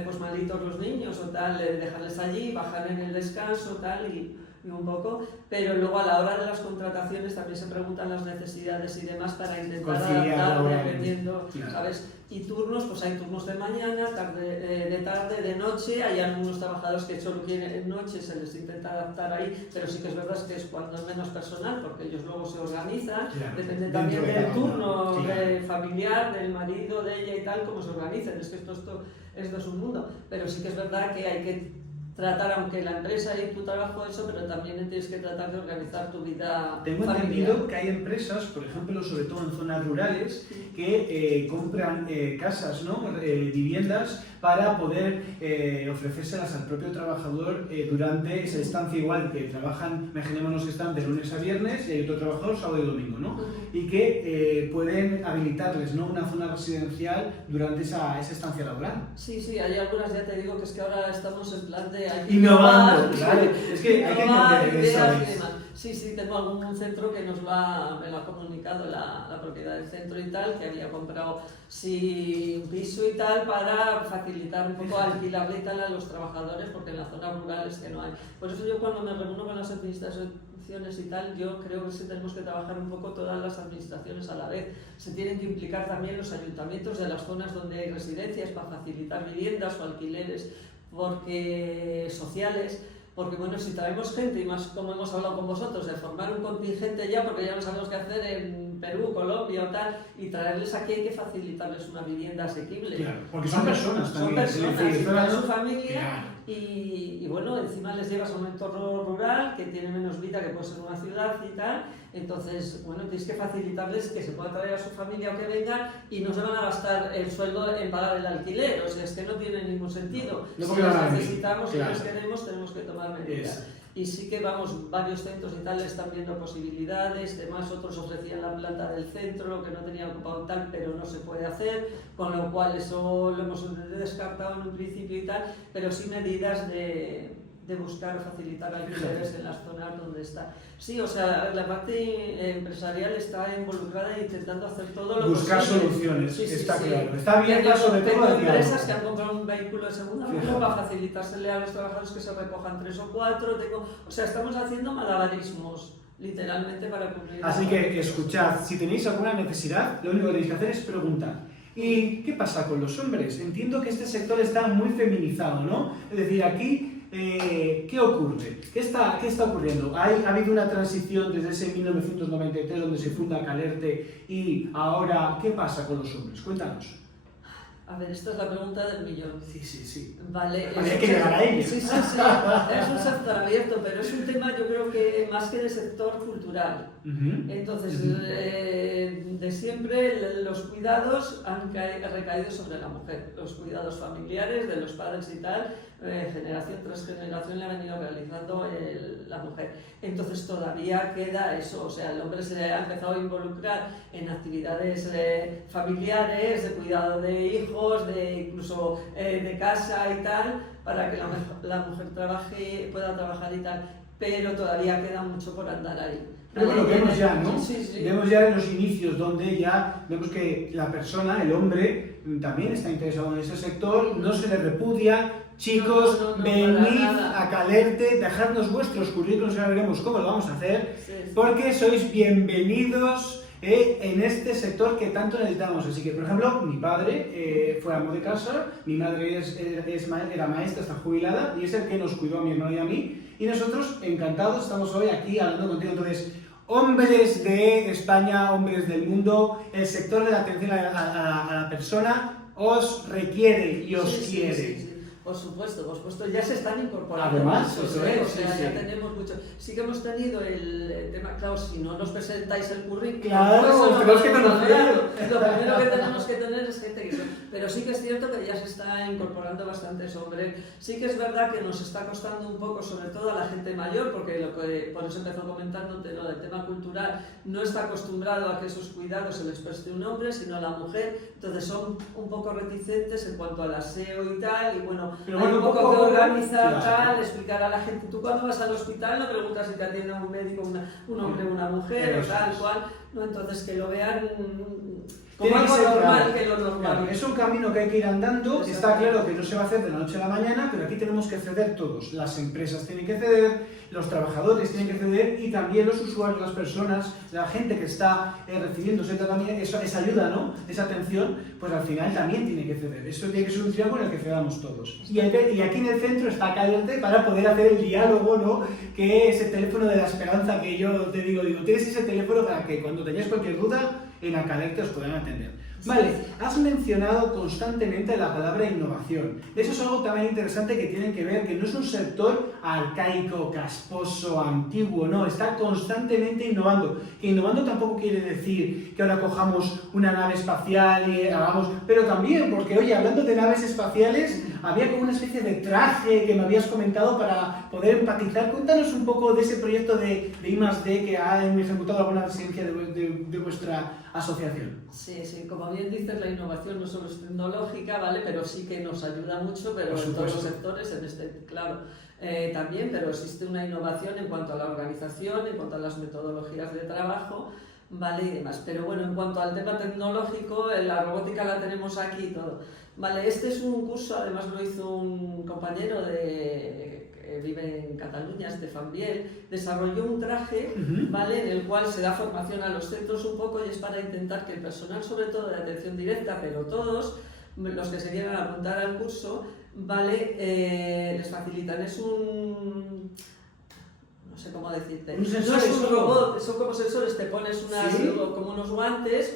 pues malitos los niños o tal, dejarles allí, bajar en el descanso tal y un poco, pero luego a la hora de las contrataciones también se preguntan las necesidades y demás para intentar adaptar dependiendo, ¿sabes? Y turnos, pues hay turnos de mañana, de tarde, de noche, hay algunos trabajadores que solo quieren noche, se les intenta adaptar ahí, pero sí que es verdad que es cuando es menos personal, porque ellos luego se organizan, depende también del turno familiar, del marido, de ella y tal, cómo se organicen, es que esto es un mundo, pero sí que es verdad que hay que tratar, aunque la empresa y tu trabajo eso, pero también tienes que tratar de organizar tu vida Tengo entendido que hay empresas, por ejemplo, sobre todo en zonas rurales, que compran casas, ¿no? Viviendas para poder ofrecérselas al propio trabajador durante esa estancia, igual que trabajan, imaginémonos que están de lunes a viernes y hay otro trabajador sábado y domingo, ¿no? Y que pueden habilitarles, ¿no?, una zona residencial durante esa estancia laboral. Sí, hay algunas, ya te digo, que es que ahora estamos en plan de innovando, claro, es que hay que entender eso. Sí, tengo algún centro que me lo ha comunicado la propiedad del centro y tal, que había comprado un piso y tal para facilitar un poco alquilarle y tal a los trabajadores, porque en la zona rural es que no hay. Por eso yo cuando me reúno con las administraciones y tal, yo creo que sí tenemos que trabajar un poco todas las administraciones a la vez. Se tienen que implicar también los ayuntamientos de las zonas donde hay residencias para facilitar viviendas o alquileres, porque sociales, porque bueno, si traemos gente, y más como hemos hablado con vosotros, de formar un contingente ya, porque ya no sabemos qué hacer en Perú, Colombia o tal, y traerles aquí hay que facilitarles una vivienda asequible. Claro, porque son personas también. Son personas, y traen su familia, claro. y bueno, encima les llevas a un entorno rural que tiene menos vida que puede ser una ciudad y tal, entonces, bueno, tienes que facilitarles que se pueda traer a su familia o que vengan y no se van a gastar el sueldo en pagar el alquiler, o sea, es que no tiene ningún sentido. No, si los necesitamos, si los queremos, tenemos que tomar medidas. Y sí que vamos, varios centros y tal están viendo posibilidades, además otros ofrecían la planta del centro, que no tenía ocupado tal, pero no se puede hacer, con lo cual eso lo hemos descartado en un principio y tal, pero sí medidas de buscar o facilitar alquileres en las zonas donde está. Sí, o sea, la parte empresarial está involucrada intentando hacer todo lo buscar posible. Soluciones, sí, está sí, claro. sí. Está abierta sobre todo al diálogo. Empresas que han comprado un vehículo de segunda mano para facilitársele a los trabajadores que se recojan 3 o 4. O sea, estamos haciendo malabarismos, literalmente, para cumplir. Así que escuchad, si tenéis alguna necesidad, lo único que tenéis que hacer es preguntar. ¿Y qué pasa con los hombres? Entiendo que este sector está muy feminizado, ¿no? Es decir, aquí, ¿qué ocurre? ¿Qué está ocurriendo? ¿Ha habido una transición desde ese 1993 donde se funda Calerte y ahora qué pasa con los hombres? Cuéntanos. A ver, esta es la pregunta del millón. Sí. Vale, Hay que llegar a ella. Sí, es un sector abierto, pero es un tema, yo creo que más que de sector cultural. Entonces, de siempre los cuidados han recaído sobre la mujer. Los cuidados familiares de los padres y tal, generación tras generación le ha venido realizando la mujer. Entonces todavía queda eso, o sea, el hombre se ha empezado a involucrar en actividades familiares, de cuidado de hijos, incluso de casa y tal, para que la mujer pueda trabajar y tal, pero todavía queda mucho por andar ahí. Pero bueno, vemos ya, ¿no? Sí. Vemos ya en los inicios donde ya vemos que la persona, el hombre, también está interesado en ese sector, no se le repudia. Chicos, venid a Calerte, dejadnos vuestros currículos, ya veremos cómo lo vamos a hacer, porque sois bienvenidos en este sector que tanto necesitamos. Así que, por ejemplo, mi padre fue amo de casa, mi madre era maestra, está jubilada, y es el que nos cuidó a mi hermano y a mí, y nosotros, encantados, estamos hoy aquí hablando contigo. Entonces, hombres de España, hombres del mundo, el sector de la atención a la persona os requiere y os quiere. Sí. Por supuesto, ya se están incorporando. Además, eso es, o sea, ya tenemos mucho. Sí que hemos tenido el tema, claro, si no nos presentáis el currículum, claro, tenemos que conocerlo. Lo primero que tenemos que tener es gente que... Pero sí que es cierto que ya se está incorporando bastantes hombres. Sí que es verdad que nos está costando un poco, sobre todo a la gente mayor, porque por eso empezó comentándote lo del tema cultural, no está acostumbrado a que esos cuidados se les preste un hombre, sino a la mujer, entonces son un poco reticentes en cuanto al aseo y tal, y bueno, pero hay un poco que organizar, claro. tal, explicar a la gente. Tú cuando vas al hospital no preguntas si te atiende un médico, un hombre o una mujer, o tal, cual, ¿no? Entonces que lo vean como algo normal, que lo normal. Claro, es un camino que hay que ir andando, está claro que no se va a hacer de la noche a la mañana, pero aquí tenemos que ceder todos. Las empresas tienen que ceder, los trabajadores tienen que ceder y también los usuarios, las personas, la gente que está recibiendo esa ayuda, ¿no? Esa atención, pues al final también tiene que ceder. Eso tiene que ser un triángulo en el que cedamos todos. Y aquí en el centro está Calerte para poder hacer el diálogo, ¿no? Que es el teléfono de la esperanza que yo te digo, tienes ese teléfono para que cuando tengáis cualquier duda, en Calerte os puedan atender. Vale, has mencionado constantemente la palabra innovación. Eso es algo también interesante que tienen que ver, que no es un sector arcaico, casposo, antiguo, no, está constantemente innovando. Que innovando tampoco quiere decir que ahora cojamos una nave espacial y hagamos... Pero también, porque oye, hablando de naves espaciales, había como una especie de traje que me habías comentado para poder empatizar. Cuéntanos un poco de ese proyecto de I+D que ha ejecutado alguna residencia de vuestra asociación. Sí, como bien dices, la innovación no solo es tecnológica, ¿vale? Pero sí que nos ayuda mucho, pero en todos los sectores, en este, claro, también, pero existe una innovación en cuanto a la organización, en cuanto a las metodologías de trabajo, ¿vale? Y demás. Pero bueno, en cuanto al tema tecnológico, la robótica la tenemos aquí y todo. Vale, este es un curso, además lo hizo un compañero que vive en Cataluña, Stefan Biel, desarrolló un traje, ¿vale? En el cual se da formación a los centros un poco y es para intentar que el personal, sobre todo de atención directa, pero todos los que se quieran apuntar al curso, ¿vale? Les facilitan, es un... no sé cómo decirte, no es un robot, son como sensores, te pones ¿Sí? como unos guantes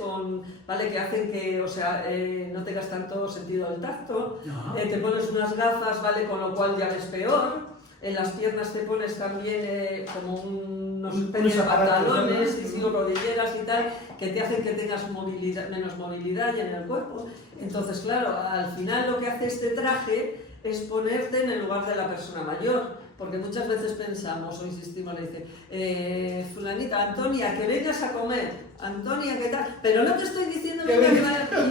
¿vale? Que hacen que, o sea, no tengas tanto sentido del tacto, te pones unas gafas, ¿vale? Con lo cual ya ves peor. En las piernas te pones también como unos pequeños pantalones, rodilleras y tal, que te hacen que tengas menos movilidad ya en el cuerpo. Entonces, claro, al final lo que hace este traje es ponerte en el lugar de la persona mayor. Porque muchas veces pensamos o insistimos, le dice, fulanita, Antonia, que vengas a comer, Antonia, ¿qué tal? Pero no te estoy diciendo que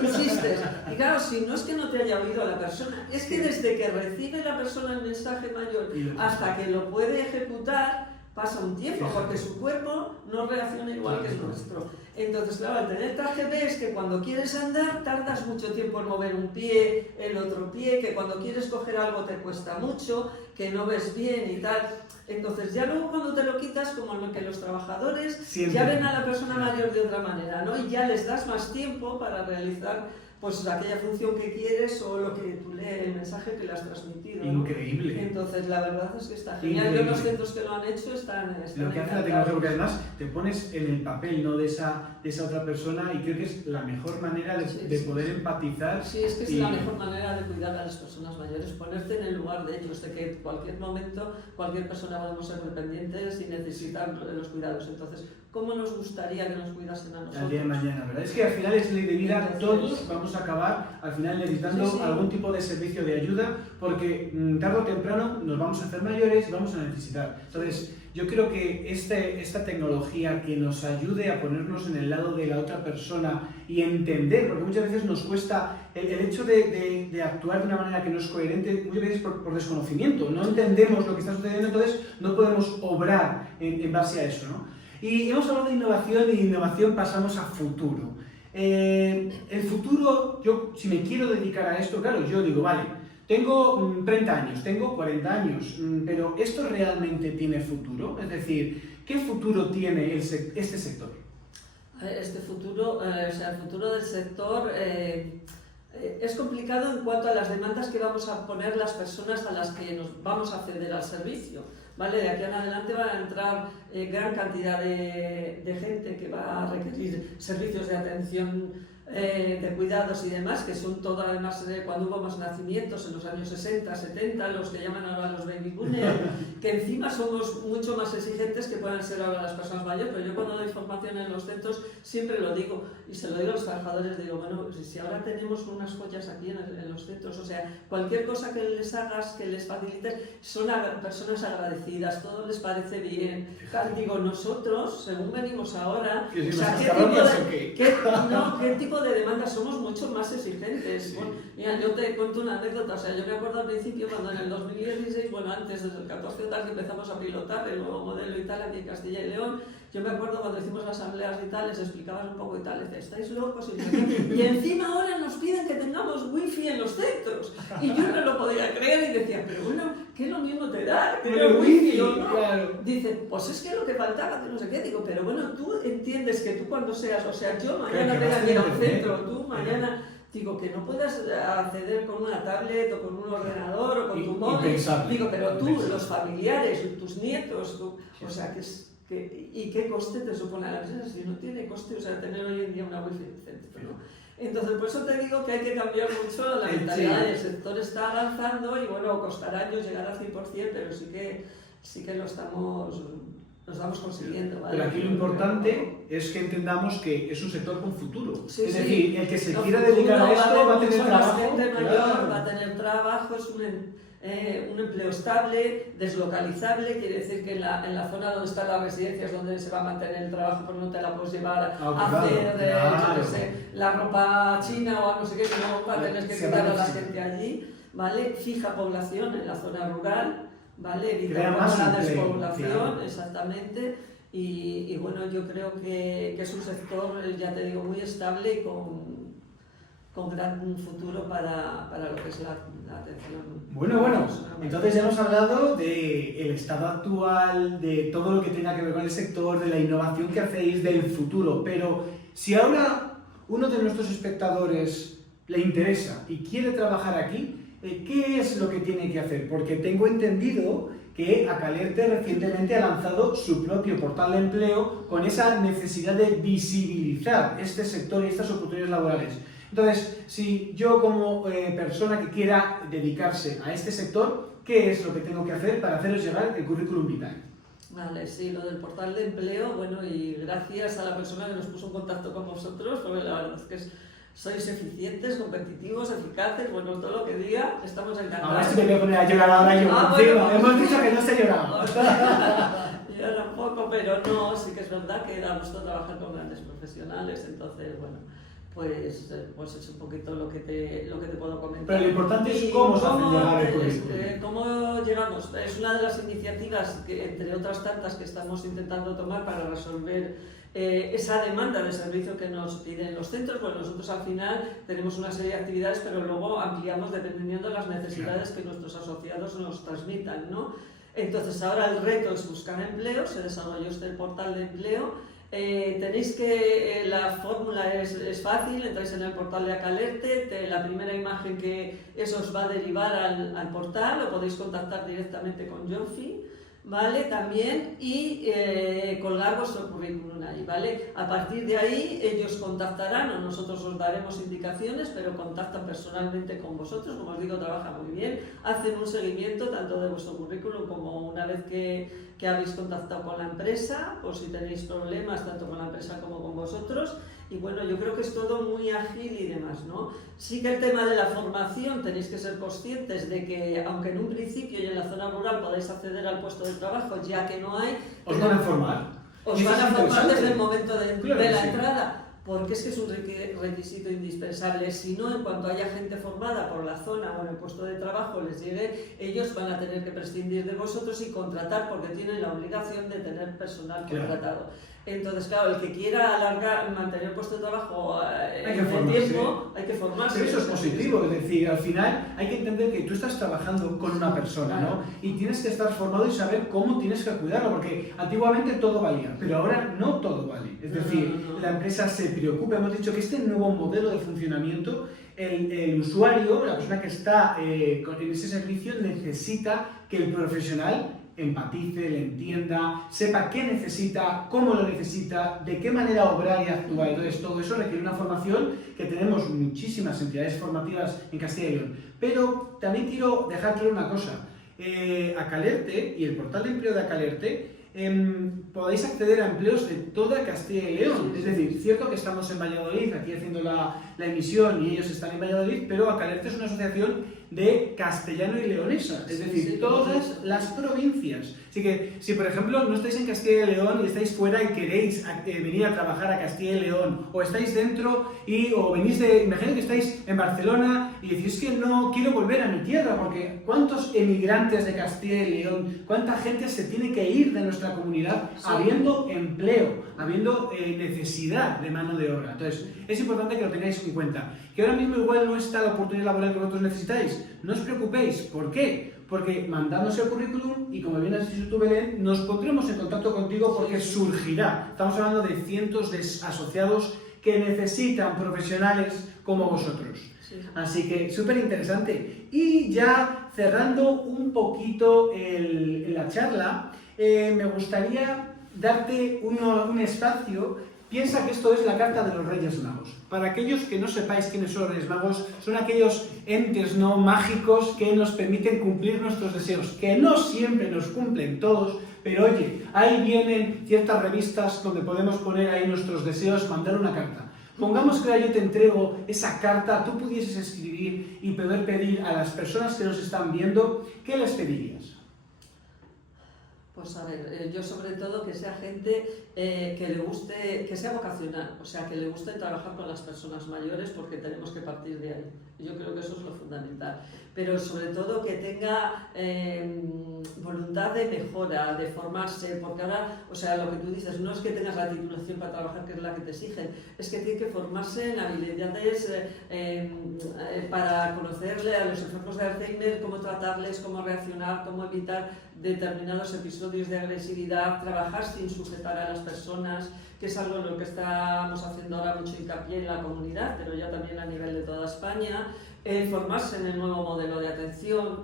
insistes. Y claro, si no es que no te haya oído la persona, es que desde que recibe la persona el mensaje mayor hasta que lo puede ejecutar, pasa un tiempo, porque su cuerpo no reacciona igual que el nuestro. Entonces, claro, al tener traje ves que cuando quieres andar tardas mucho tiempo en mover un pie, el otro pie, que cuando quieres coger algo te cuesta mucho, que no ves bien y tal. Entonces, ya luego cuando te lo quitas, como que los trabajadores ya ven a la persona mayor de otra manera, ¿no? Y ya les das más tiempo para realizar pues aquella función que quieres o lo que tú lees, el mensaje que le has transmitido, ¿no? Increíble. Entonces, la verdad es que está genial. Yo los centros que lo han hecho están lo que hace la tecnología, porque además te pones en el papel, ¿no? de esa otra persona, y creo que es la mejor manera de poder empatizar. Sí, es que es la mejor manera de cuidar a las personas mayores, ponerte en el lugar de ellos, de que en cualquier momento, cualquier persona podemos ser dependientes y necesitar los cuidados. Entonces, ¿cómo nos gustaría que nos cuidasen a nosotros? Al día de mañana, ¿verdad? Es que al final es ley de vida. Entonces, todos vamos a acabar al final necesitando algún tipo de servicio de ayuda, porque tarde o temprano nos vamos a hacer mayores, vamos a necesitar. Entonces, yo creo que esta tecnología que nos ayude a ponernos en el lado de la otra persona y entender, porque muchas veces nos cuesta el hecho de actuar de una manera que no es coherente, muchas veces por desconocimiento, no entendemos lo que está sucediendo, entonces no podemos obrar en base a eso, ¿no? Y hemos hablado de innovación, y de innovación pasamos a futuro. El futuro, yo si me quiero dedicar a esto, claro, yo digo, vale, tengo 30 años, tengo 40 años, pero ¿esto realmente tiene futuro? Es decir, ¿qué futuro tiene este sector? Este futuro, o sea, el futuro del sector es complicado en cuanto a las demandas que vamos a poner las personas a las que nos vamos a acceder al servicio. ¿Vale? De aquí en adelante van a entrar gran cantidad de gente que va a requerir servicios de atención, de cuidados y demás, que son todo además cuando hubo más nacimientos en los años 60, 70, los que llaman ahora los baby boomers, que encima somos mucho más exigentes que puedan ser ahora las personas mayores. Pero yo cuando doy formación en los centros siempre lo digo, y se lo digo a los trabajadores, digo, bueno, si ahora tenemos unas joyas aquí en los centros, o sea, cualquier cosa que les hagas, que les facilites, son personas agradecidas, todo les parece bien. Digo, nosotros, según venimos ahora, o sea, ¿qué tipo de demandas? Somos mucho más exigentes. Sí. Bueno, mira, yo te cuento una anécdota, o sea, yo me acuerdo al principio cuando en el 2016, bueno, antes del 14 tal, que empezamos a pilotar el nuevo modelo y tal aquí en Castilla y León, yo me acuerdo cuando hicimos las asambleas y tal, les explicabas un poco y tal, les decía, estáis locos, y encima ahora nos piden que tengamos wifi en los centros, y yo no lo podía creer y decía, pero bueno, ¿qué lo mismo te da? ¿Tener wifi o no? Claro. Dice, pues es que lo que faltaba, que no sé qué, digo, pero bueno, tú entiendes que tú cuando seas, o sea, yo mañana tenga que ir a un centro, tú mañana... Digo, que no puedas acceder con una tablet o con un ordenador o con tu móvil. Digo, pero tú, los familiares, tus nietos, o sea, ¿y qué coste te supone a la empresa? Si no tiene coste, o sea, tener hoy en día una wifi en el centro, ¿no? Entonces, por eso te digo que hay que cambiar mucho la mentalidad. El sector está avanzando y, bueno, costará años llegar al 100%, pero sí que lo estamos consiguiendo, ¿vale? Pero aquí lo importante es que entendamos que es un sector con futuro. Sí, es decir, el que se quiera dedicar a esto va a tener trabajo. Va a tener trabajo, es un empleo estable, deslocalizable, quiere decir que en la zona donde están las residencias, donde se va a mantener el trabajo, pues no te la puedes llevar a hacer yo qué sé, la ropa china o no sé qué, no va a tener que quitar a la gente allí, ¿vale? Fija población en la zona rural, ¿vale? Evitar la despoblación, claro. Exactamente. Y bueno, yo creo que es un sector, ya te digo, muy estable y con gran futuro para lo que es la atención. Bueno, entonces ya hemos hablado del estado actual, de todo lo que tenga que ver con el sector, de la innovación que hacéis, del futuro, pero si ahora uno de nuestros espectadores le interesa y quiere trabajar aquí, ¿qué es lo que tiene que hacer? Porque tengo entendido que Acalerte recientemente ha lanzado su propio portal de empleo con esa necesidad de visibilizar este sector y estas oportunidades laborales. Entonces, si yo como persona que quiera dedicarse a este sector, ¿qué es lo que tengo que hacer para haceros llegar el currículum vitae? Vale, sí, lo del portal de empleo, bueno, y gracias a la persona que nos puso en contacto con vosotros, porque la verdad es que sois eficientes, competitivos, eficaces, bueno, todo lo que diga, estamos encantados. Ahora sí me voy a poner a llorar ahora yo. Bueno, hemos dicho que no se lloraba. Yo tampoco, pero no, sí que es verdad que da gusto trabajar con grandes profesionales, entonces, bueno, pues es un poquito lo que te puedo comentar. Pero lo importante es cómo se hace llegar el currículum. ¿Cómo llegamos? Es una de las iniciativas, que, entre otras tantas, que estamos intentando tomar para resolver esa demanda de servicio que nos piden los centros. Pues nosotros al final tenemos una serie de actividades, pero luego ampliamos dependiendo de las necesidades que nuestros asociados nos transmitan, ¿no? Entonces ahora el reto es buscar empleo, se desarrolló este portal de empleo. Tenéis que, la fórmula es fácil, entráis en el portal de Acalerte, la primera imagen que eso os va a derivar al portal, o podéis contactar directamente con Jonfi, ¿vale? También, y colgar vuestro currículum ahí, ¿vale? A partir de ahí ellos contactarán, o nosotros os daremos indicaciones, pero contactan personalmente con vosotros, como os digo, trabajan muy bien, hacen un seguimiento tanto de vuestro currículum como una vez que habéis contactado con la empresa, por si tenéis problemas tanto con la empresa como con vosotros. Y bueno, yo creo que es todo muy ágil y demás, ¿no? Sí que el tema de la formación, tenéis que ser conscientes de que, aunque en un principio y en la zona rural podáis acceder al puesto de trabajo, ya que no hay... Os van a formar. Os van a formar desde el momento de la sí. entrada, porque es que es un requisito indispensable. Si no, en cuanto haya gente formada por la zona o en el puesto de trabajo les llegue, ellos van a tener que prescindir de vosotros y contratar, porque tienen la obligación de tener personal contratado. Entonces, claro, el que quiera mantener el puesto de trabajo en el tiempo, hay que formarse. Pero eso es positivo, es decir, al final hay que entender que tú estás trabajando con una persona, ¿no? Y tienes que estar formado y saber cómo tienes que cuidarlo, porque antiguamente todo valía, pero ahora no todo vale. Es decir, la empresa se preocupa, hemos dicho que este nuevo modelo de funcionamiento, el usuario, la persona que está en ese servicio, necesita que el profesional empatice, le entienda, sepa qué necesita, cómo lo necesita, de qué manera obrar y actuar. Entonces, todo eso requiere una formación que tenemos muchísimas entidades formativas en Castilla y León. Pero también quiero dejar claro una cosa. Acalerte y el portal de empleo de Acalerte podéis acceder a empleos de toda Castilla y León. Es decir, cierto que estamos en Valladolid, aquí haciendo la emisión, y ellos están en Valladolid, pero Acalerte es una asociación de castellano y leonesa, es decir, todas las provincias. Así que, si por ejemplo no estáis en Castilla y León y estáis fuera y queréis venir a trabajar a Castilla y León, o estáis dentro o venís imagínate que estáis en Barcelona y decís que no quiero volver a mi tierra, porque ¿cuántos emigrantes de Castilla y León, cuánta gente se tiene que ir de nuestra comunidad habiendo empleo, habiendo necesidad de mano de obra? Entonces, es importante que lo tengáis en cuenta. Que ahora mismo igual no está la oportunidad laboral que vosotros necesitáis, no os preocupéis. ¿Por qué? Porque mandadnos el currículum y, como bien has dicho tú, Belén, nos pondremos en contacto contigo porque surgirá. Estamos hablando de cientos de asociados que necesitan profesionales como vosotros. Sí. Así que súper interesante. Y ya cerrando un poquito la charla, me gustaría darte un espacio. Piensa que esto es la carta de los Reyes Magos. Para aquellos que no sepáis quiénes son los Reyes Magos, son aquellos entes no mágicos que nos permiten cumplir nuestros deseos, que no siempre nos cumplen todos, pero oye, ahí vienen ciertas revistas donde podemos poner ahí nuestros deseos, mandar una carta. Pongamos que yo te entrego esa carta, tú pudieses escribir y poder pedir a las personas que nos están viendo, ¿qué les pedirías? Pues a ver, yo sobre todo que sea gente que le guste, que sea vocacional, o sea, que le guste trabajar con las personas mayores, porque tenemos que partir de ahí. Yo creo que eso es lo fundamental. Pero sobre todo que tenga voluntad de mejora, de formarse, porque ahora, o sea, lo que tú dices, no es que tengas la titulación para trabajar, que es la que te exigen, es que tiene que formarse en habilidades para conocerle a los enfermos de Alzheimer, cómo tratarles, cómo reaccionar, cómo evitar determinados episodios de agresividad, trabajar sin sujetar a las personas, que es algo en lo que estamos haciendo ahora mucho hincapié en la comunidad, pero ya también a nivel de toda España, formarse en el nuevo modelo de atención,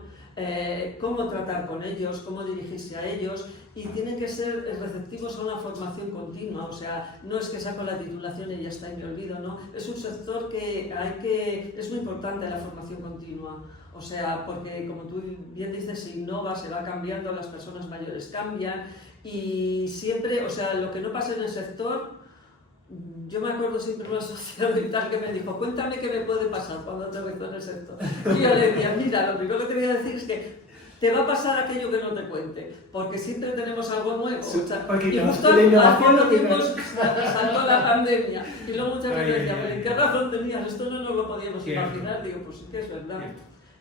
cómo tratar con ellos, cómo dirigirse a ellos, y tienen que ser receptivos a una formación continua, o sea, no es que saco la titulación y ya está y me olvido, ¿no? Es un sector es muy importante la formación continua, o sea, porque como tú bien dices, se innova, se va cambiando, las personas mayores cambian, y siempre, o sea, lo que no pasa en el sector, yo me acuerdo siempre de un asociado y tal que me dijo, cuéntame qué me puede pasar cuando aterrizo en el sector. Y yo le decía, mira, lo primero que te voy a decir es que te va a pasar aquello que no te cuente, porque siempre tenemos algo nuevo. Sí, o sea, porque y justo la innovación hace tiempo saltó la pandemia, y luego muchas veces decía, ¿en qué razón tenías? Esto no nos lo podíamos imaginar. Digo, pues sí que es verdad.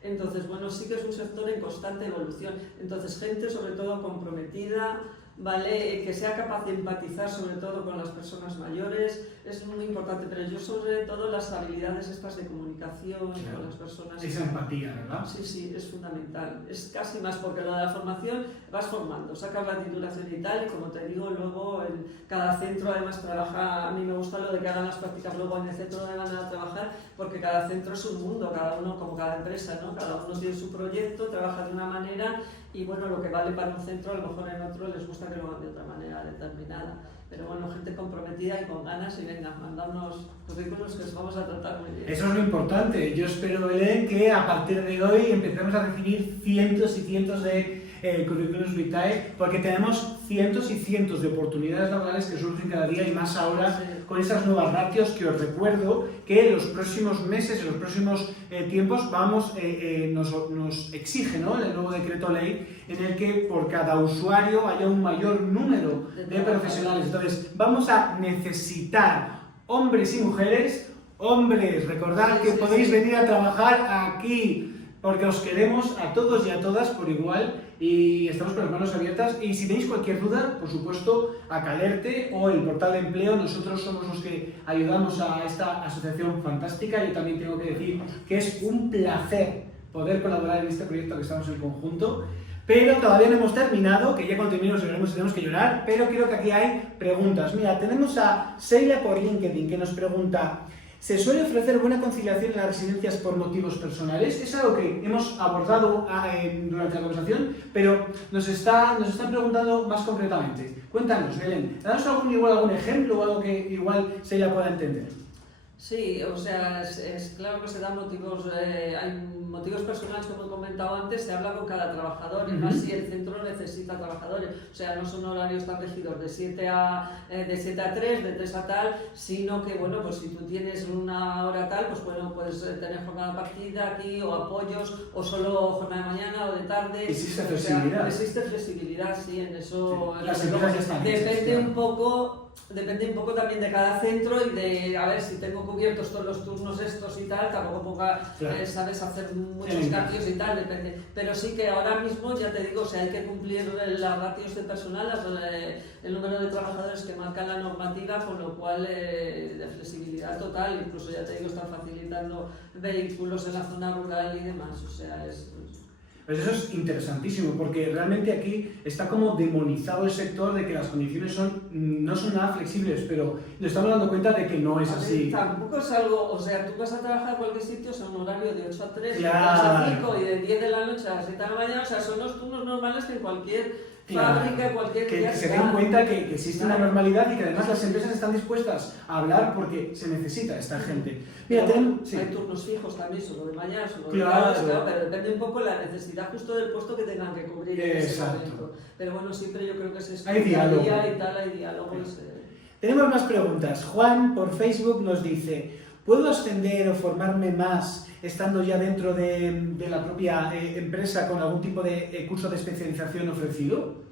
Entonces, bueno, sí que es un sector en constante evolución. Entonces, gente sobre todo comprometida, ¿vale? Que sea capaz de empatizar sobre todo con las personas mayores, es muy importante, pero yo sobre todo las habilidades estas de comunicación con las personas. Esa empatía, ¿verdad? Sí, sí, es fundamental. Es casi más porque lo de la formación vas formando, sacas la titulación y tal, y como te digo, luego cada centro además trabaja, a mí me gusta lo de que hagan las prácticas luego en el centro donde van a trabajar, porque cada centro es un mundo, cada uno como cada empresa, ¿no? Cada uno tiene su proyecto, trabaja de una manera, y bueno, lo que vale para un centro a lo mejor en otro les gusta que lo hagan de otra manera determinada. Pero bueno, gente comprometida y con ganas, y venga, mandadnos currículos que os vamos a tratar muy bien. Eso es lo importante. Yo espero, Belén, que a partir de hoy empecemos a recibir cientos y cientos de currículums vitae, porque tenemos cientos y cientos de oportunidades laborales que surgen cada día, y más ahora con esas nuevas ratios, que os recuerdo que en los próximos meses, en los próximos tiempos nos exige, ¿no?, el nuevo decreto ley, en el que por cada usuario haya un mayor número de profesionales. Entonces vamos a necesitar hombres y mujeres. Hombres, recordad que podéis venir a trabajar aquí, porque os queremos a todos y a todas por igual, y estamos con las manos abiertas. Y si tenéis cualquier duda, por supuesto, a Calerte o el portal de empleo, nosotros somos los que ayudamos a esta asociación fantástica. Yo también tengo que decir que es un placer poder colaborar en este proyecto que estamos en conjunto. Pero todavía no hemos terminado, que ya cuando terminemos lloraremos y tenemos que llorar, pero creo que aquí hay preguntas. Mira, tenemos a Seila por LinkedIn, que nos pregunta: ¿se suele ofrecer buena conciliación en las residencias por motivos personales? Es algo que hemos abordado durante la conversación, pero nos están preguntando más concretamente. Cuéntanos, Belén, danos algún ejemplo o algo que igual Seila pueda entender. Sí, o sea, es claro que se dan motivos, hay motivos personales, como he comentado antes, se habla con cada trabajador, y más si el centro necesita trabajadores, o sea, no son horarios tan rígidos de 7 a 3, de 3 a tal, sino que, bueno, pues si tú tienes una hora tal, pues bueno, puedes tener jornada partida aquí, o apoyos, o solo jornada de mañana o de tarde. ¿Existe flexibilidad? Existe flexibilidad, sí, en eso. Sí, las empresas ya están Depende un poco también de cada centro, y de, a ver, si tengo cubiertos todos los turnos estos y tal, tampoco sabes hacer muchos cambios y tal, depende. Pero sí que ahora mismo, ya te digo, o sea, hay que cumplir las ratios de personal, el número de trabajadores que marca la normativa, con lo cual de flexibilidad total, incluso ya te digo, están facilitando vehículos en la zona rural y demás, o sea, Pues eso es interesantísimo, porque realmente aquí está como demonizado el sector de que las condiciones no son nada flexibles, pero nos estamos dando cuenta de que no es así. Tampoco es algo, o sea, tú vas a trabajar a cualquier sitio, es un horario de 8 a 3, claro, de 8 a 5 y de 10 de la noche a 7 de la mañana, o sea, son los turnos normales que en cualquier fábrica, cualquier día. Que se den cuenta que existe una normalidad, y que además las empresas están dispuestas a hablar porque se necesita esta gente. Mira, hay turnos fijos también, solo de mañana, solo de tarde, claro, pero depende un poco la necesidad justo del puesto que tengan que cubrir en ese momento. Pero bueno, siempre yo creo que se hay diálogo. Y tal, hay diálogo. Tenemos más preguntas. Juan por Facebook nos dice: ¿puedo ascender o formarme más estando ya dentro de la propia empresa con algún tipo de curso de especialización ofrecido?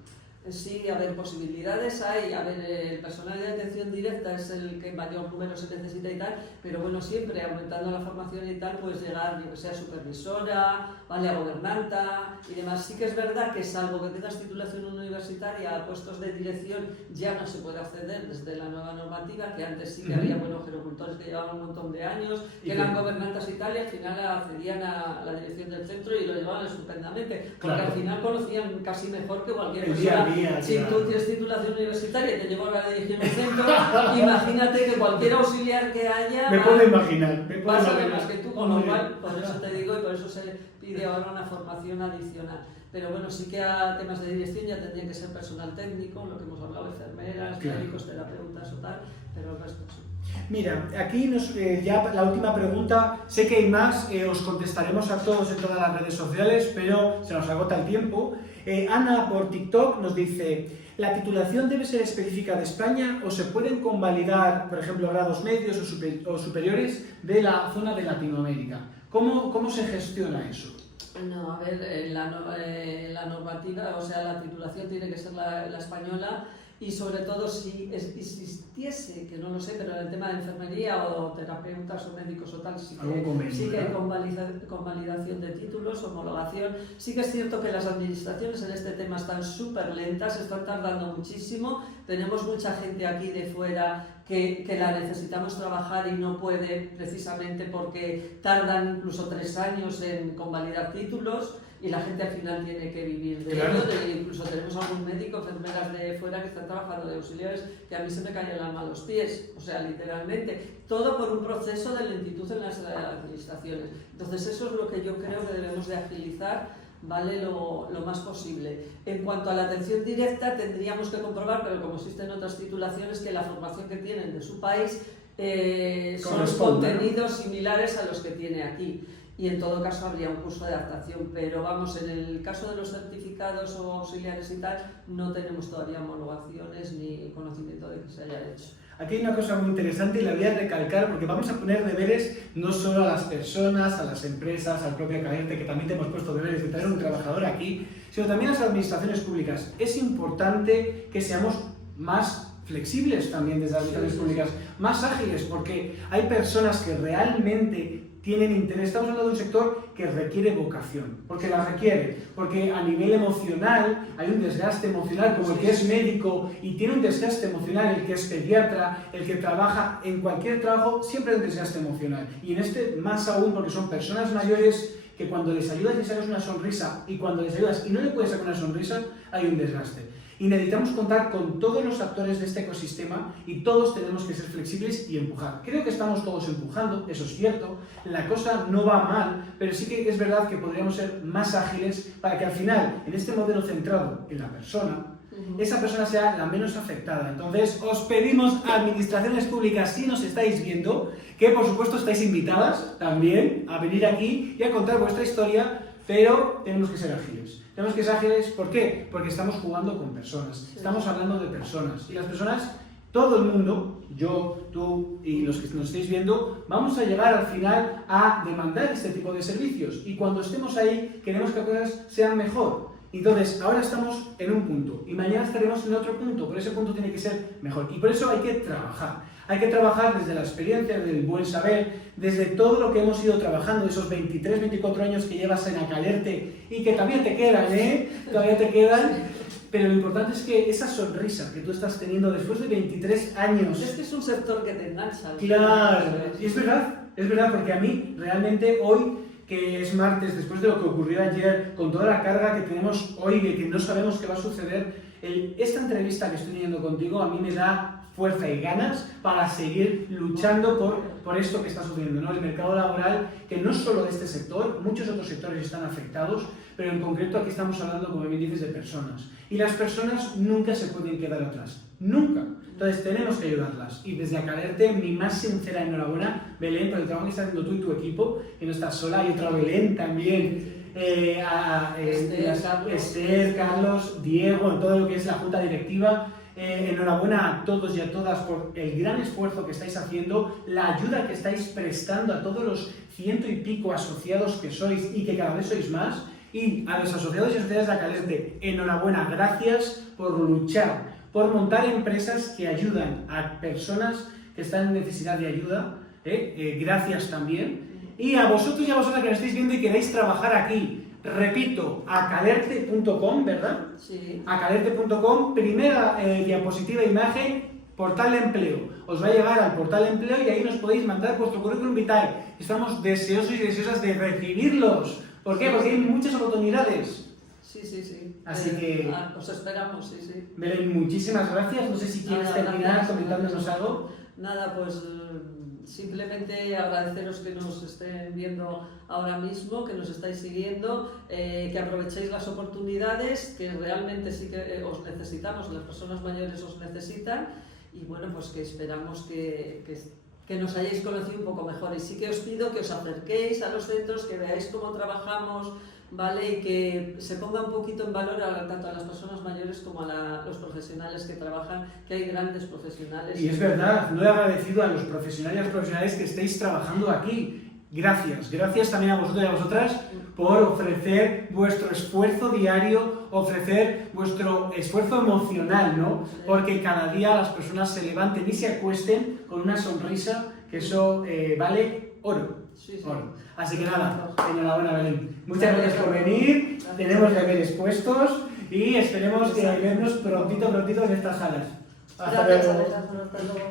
Sí, a ver, posibilidades hay, a ver, el personal de atención directa es el que mayor número se necesita y tal, pero bueno, siempre aumentando la formación y tal, pues llegar, yo que sea supervisora, vale, a gobernanta y demás. Sí que es verdad que salvo que tengas titulación universitaria a puestos de dirección ya no se puede acceder desde la nueva normativa, que antes sí que había, bueno, gerocultores que llevaban un montón de años, que eran gobernantas y tal, y al final accedían a la dirección del centro y lo llevaban estupendamente, porque al final conocían casi mejor que cualquier persona. Si tú tienes titulación universitaria y te llevo a la dirección del centro, imagínate que cualquier auxiliar que haya me puedo imaginar, va a saber más que tú, con lo cual, por eso te digo, y por eso se pide ahora una formación adicional. Pero bueno, sí que a temas de dirección ya tendría que ser personal técnico, lo que hemos hablado, enfermeras, médicos, terapeutas o tal, pero el resto sí. Mira, aquí ya la última pregunta, sé que hay más, os contestaremos a todos en todas las redes sociales, pero se nos agota el tiempo. Ana por TikTok nos dice, ¿la titulación debe ser específica de España o se pueden convalidar, por ejemplo, grados medios o superiores de la zona de Latinoamérica? ¿Cómo se gestiona eso? No, a ver, la normativa, o sea, la titulación tiene que ser la española. Y sobre todo si existiese, que no lo sé, pero en el tema de enfermería o terapeutas o médicos o tal, sí que hay convalidación de títulos, homologación. Sí que es cierto que las administraciones en este tema están súper lentas, están tardando muchísimo. Tenemos mucha gente aquí de fuera que la necesitamos trabajar y no puede precisamente porque tardan incluso 3 años en convalidar títulos. Y la gente al final tiene que vivir de ello. Incluso tenemos algún médico, enfermeras de fuera que están trabajando de auxiliares, que a mí se me cae el alma a los pies, o sea, literalmente. Todo por un proceso de lentitud en las administraciones. Entonces eso es lo que yo creo que debemos de agilizar, ¿vale? Lo más posible. En cuanto a la atención directa, tendríamos que comprobar, pero como existen otras titulaciones, que la formación que tienen de su país son contenidos similares a los que tiene aquí. Y en todo caso habría un curso de adaptación, pero vamos, en el caso de los certificados o auxiliares y tal, no tenemos todavía homologaciones ni conocimiento de que se haya hecho. Aquí hay una cosa muy interesante y la voy a recalcar porque vamos a poner deberes no solo a las personas, a las empresas, al propio Calerte, que también te hemos puesto deberes de traer un trabajador aquí, sino también a las administraciones públicas. Es importante que seamos más flexibles también desde las administraciones públicas, más ágiles, porque hay personas que realmente tienen interés. Estamos hablando de un sector que requiere vocación, porque la requiere, porque a nivel emocional hay un desgaste emocional, como el que es médico y tiene un desgaste emocional, el que es pediatra, el que trabaja en cualquier trabajo, siempre hay un desgaste emocional. Y en este más aún porque son personas mayores que cuando les ayudas les sacas una sonrisa y cuando les ayudas y no le puedes sacar una sonrisa, hay un desgaste. Y necesitamos contar con todos los actores de este ecosistema y todos tenemos que ser flexibles y empujar. Creo que estamos todos empujando, eso es cierto, la cosa no va mal, pero sí que es verdad que podríamos ser más ágiles para que al final, en este modelo centrado en la persona, esa persona sea la menos afectada. Entonces, os pedimos a administraciones públicas, si nos estáis viendo, que por supuesto estáis invitadas también a venir aquí y a contar vuestra historia, pero tenemos que ser ágiles. Tenemos que ser ágiles, ¿por qué? Porque estamos jugando con personas, estamos hablando de personas. Y las personas, todo el mundo, yo, tú y los que nos estáis viendo, vamos a llegar al final a demandar este tipo de servicios. Y cuando estemos ahí, queremos que las cosas sean mejor. Entonces, ahora estamos en un punto y mañana estaremos en otro punto, pero ese punto tiene que ser mejor. Y por eso hay que trabajar. Hay que trabajar desde la experiencia, desde el buen saber, desde todo lo que hemos ido trabajando, esos 23, 24 años que llevas en Acalerte y que todavía te quedan, Todavía te quedan. Pero lo importante es que esa sonrisa que tú estás teniendo después de 23 años... Este es un sector que te engancha. Claro, y es verdad, porque a mí realmente hoy, que es martes, después de lo que ocurrió ayer, con toda la carga que tenemos hoy, de que no sabemos qué va a suceder, esta entrevista que estoy teniendo contigo a mí me da fuerza y ganas para seguir luchando por esto que está sucediendo, ¿no? El mercado laboral, que no solo de este sector, muchos otros sectores están afectados, pero en concreto aquí estamos hablando, como bien dices, de personas. Y las personas nunca se pueden quedar atrás, nunca. Entonces tenemos que ayudarlas. Y desde Acalerte, mi más sincera enhorabuena, Belén, por el trabajo que estás haciendo tú y tu equipo, que no estás sola, hay otra Belén también, Esther, Carlos, Diego, en todo lo que es la junta directiva. Enhorabuena a todos y a todas por el gran esfuerzo que estáis haciendo, la ayuda que estáis prestando a todos los 100 y pico asociados que sois y que cada vez sois más. Y a los asociados y asociadas de Acalerte, enhorabuena, gracias por luchar, por montar empresas que ayudan a personas que están en necesidad de ayuda, gracias también. Y a vosotros y a vosotras que me estáis viendo y queréis trabajar aquí, repito, acalerte.com, ¿verdad? Sí. Acalerte.com, primera diapositiva, imagen, portal de empleo. Os va a llegar al portal de empleo y ahí nos podéis mandar vuestro currículum vitae. Estamos deseosos y deseosas de recibirlos. ¿Por qué? Porque hay muchas oportunidades. Sí, sí, sí. Así que... os esperamos, sí, sí. Belén, muchísimas gracias. No sé si quieres terminar comentándonos algo. Nada, pues simplemente agradeceros que nos estén viendo ahora mismo, que nos estáis siguiendo, que aprovechéis las oportunidades, que realmente sí que os necesitamos, las personas mayores os necesitan, y bueno, pues que esperamos que nos hayáis conocido un poco mejor. Y sí que os pido que os acerquéis a los centros, que veáis cómo trabajamos, ¿vale? Y que se ponga un poquito en valor tanto a las personas mayores como a los profesionales que trabajan, que hay grandes profesionales. Y es verdad, no he agradecido a los profesionales y a las profesionales que estéis trabajando aquí. Gracias, gracias también a vosotros y a vosotras por ofrecer vuestro esfuerzo diario, ofrecer vuestro esfuerzo emocional, ¿no? Porque cada día las personas se levanten y se acuesten con una sonrisa, que eso vale oro. Sí, sí. Oro. Así que nada, enhorabuena, Belén. Muchas gracias por venir, tenemos deberes puestos y esperemos que vernos prontito en estas salas. Hasta luego. Hasta luego.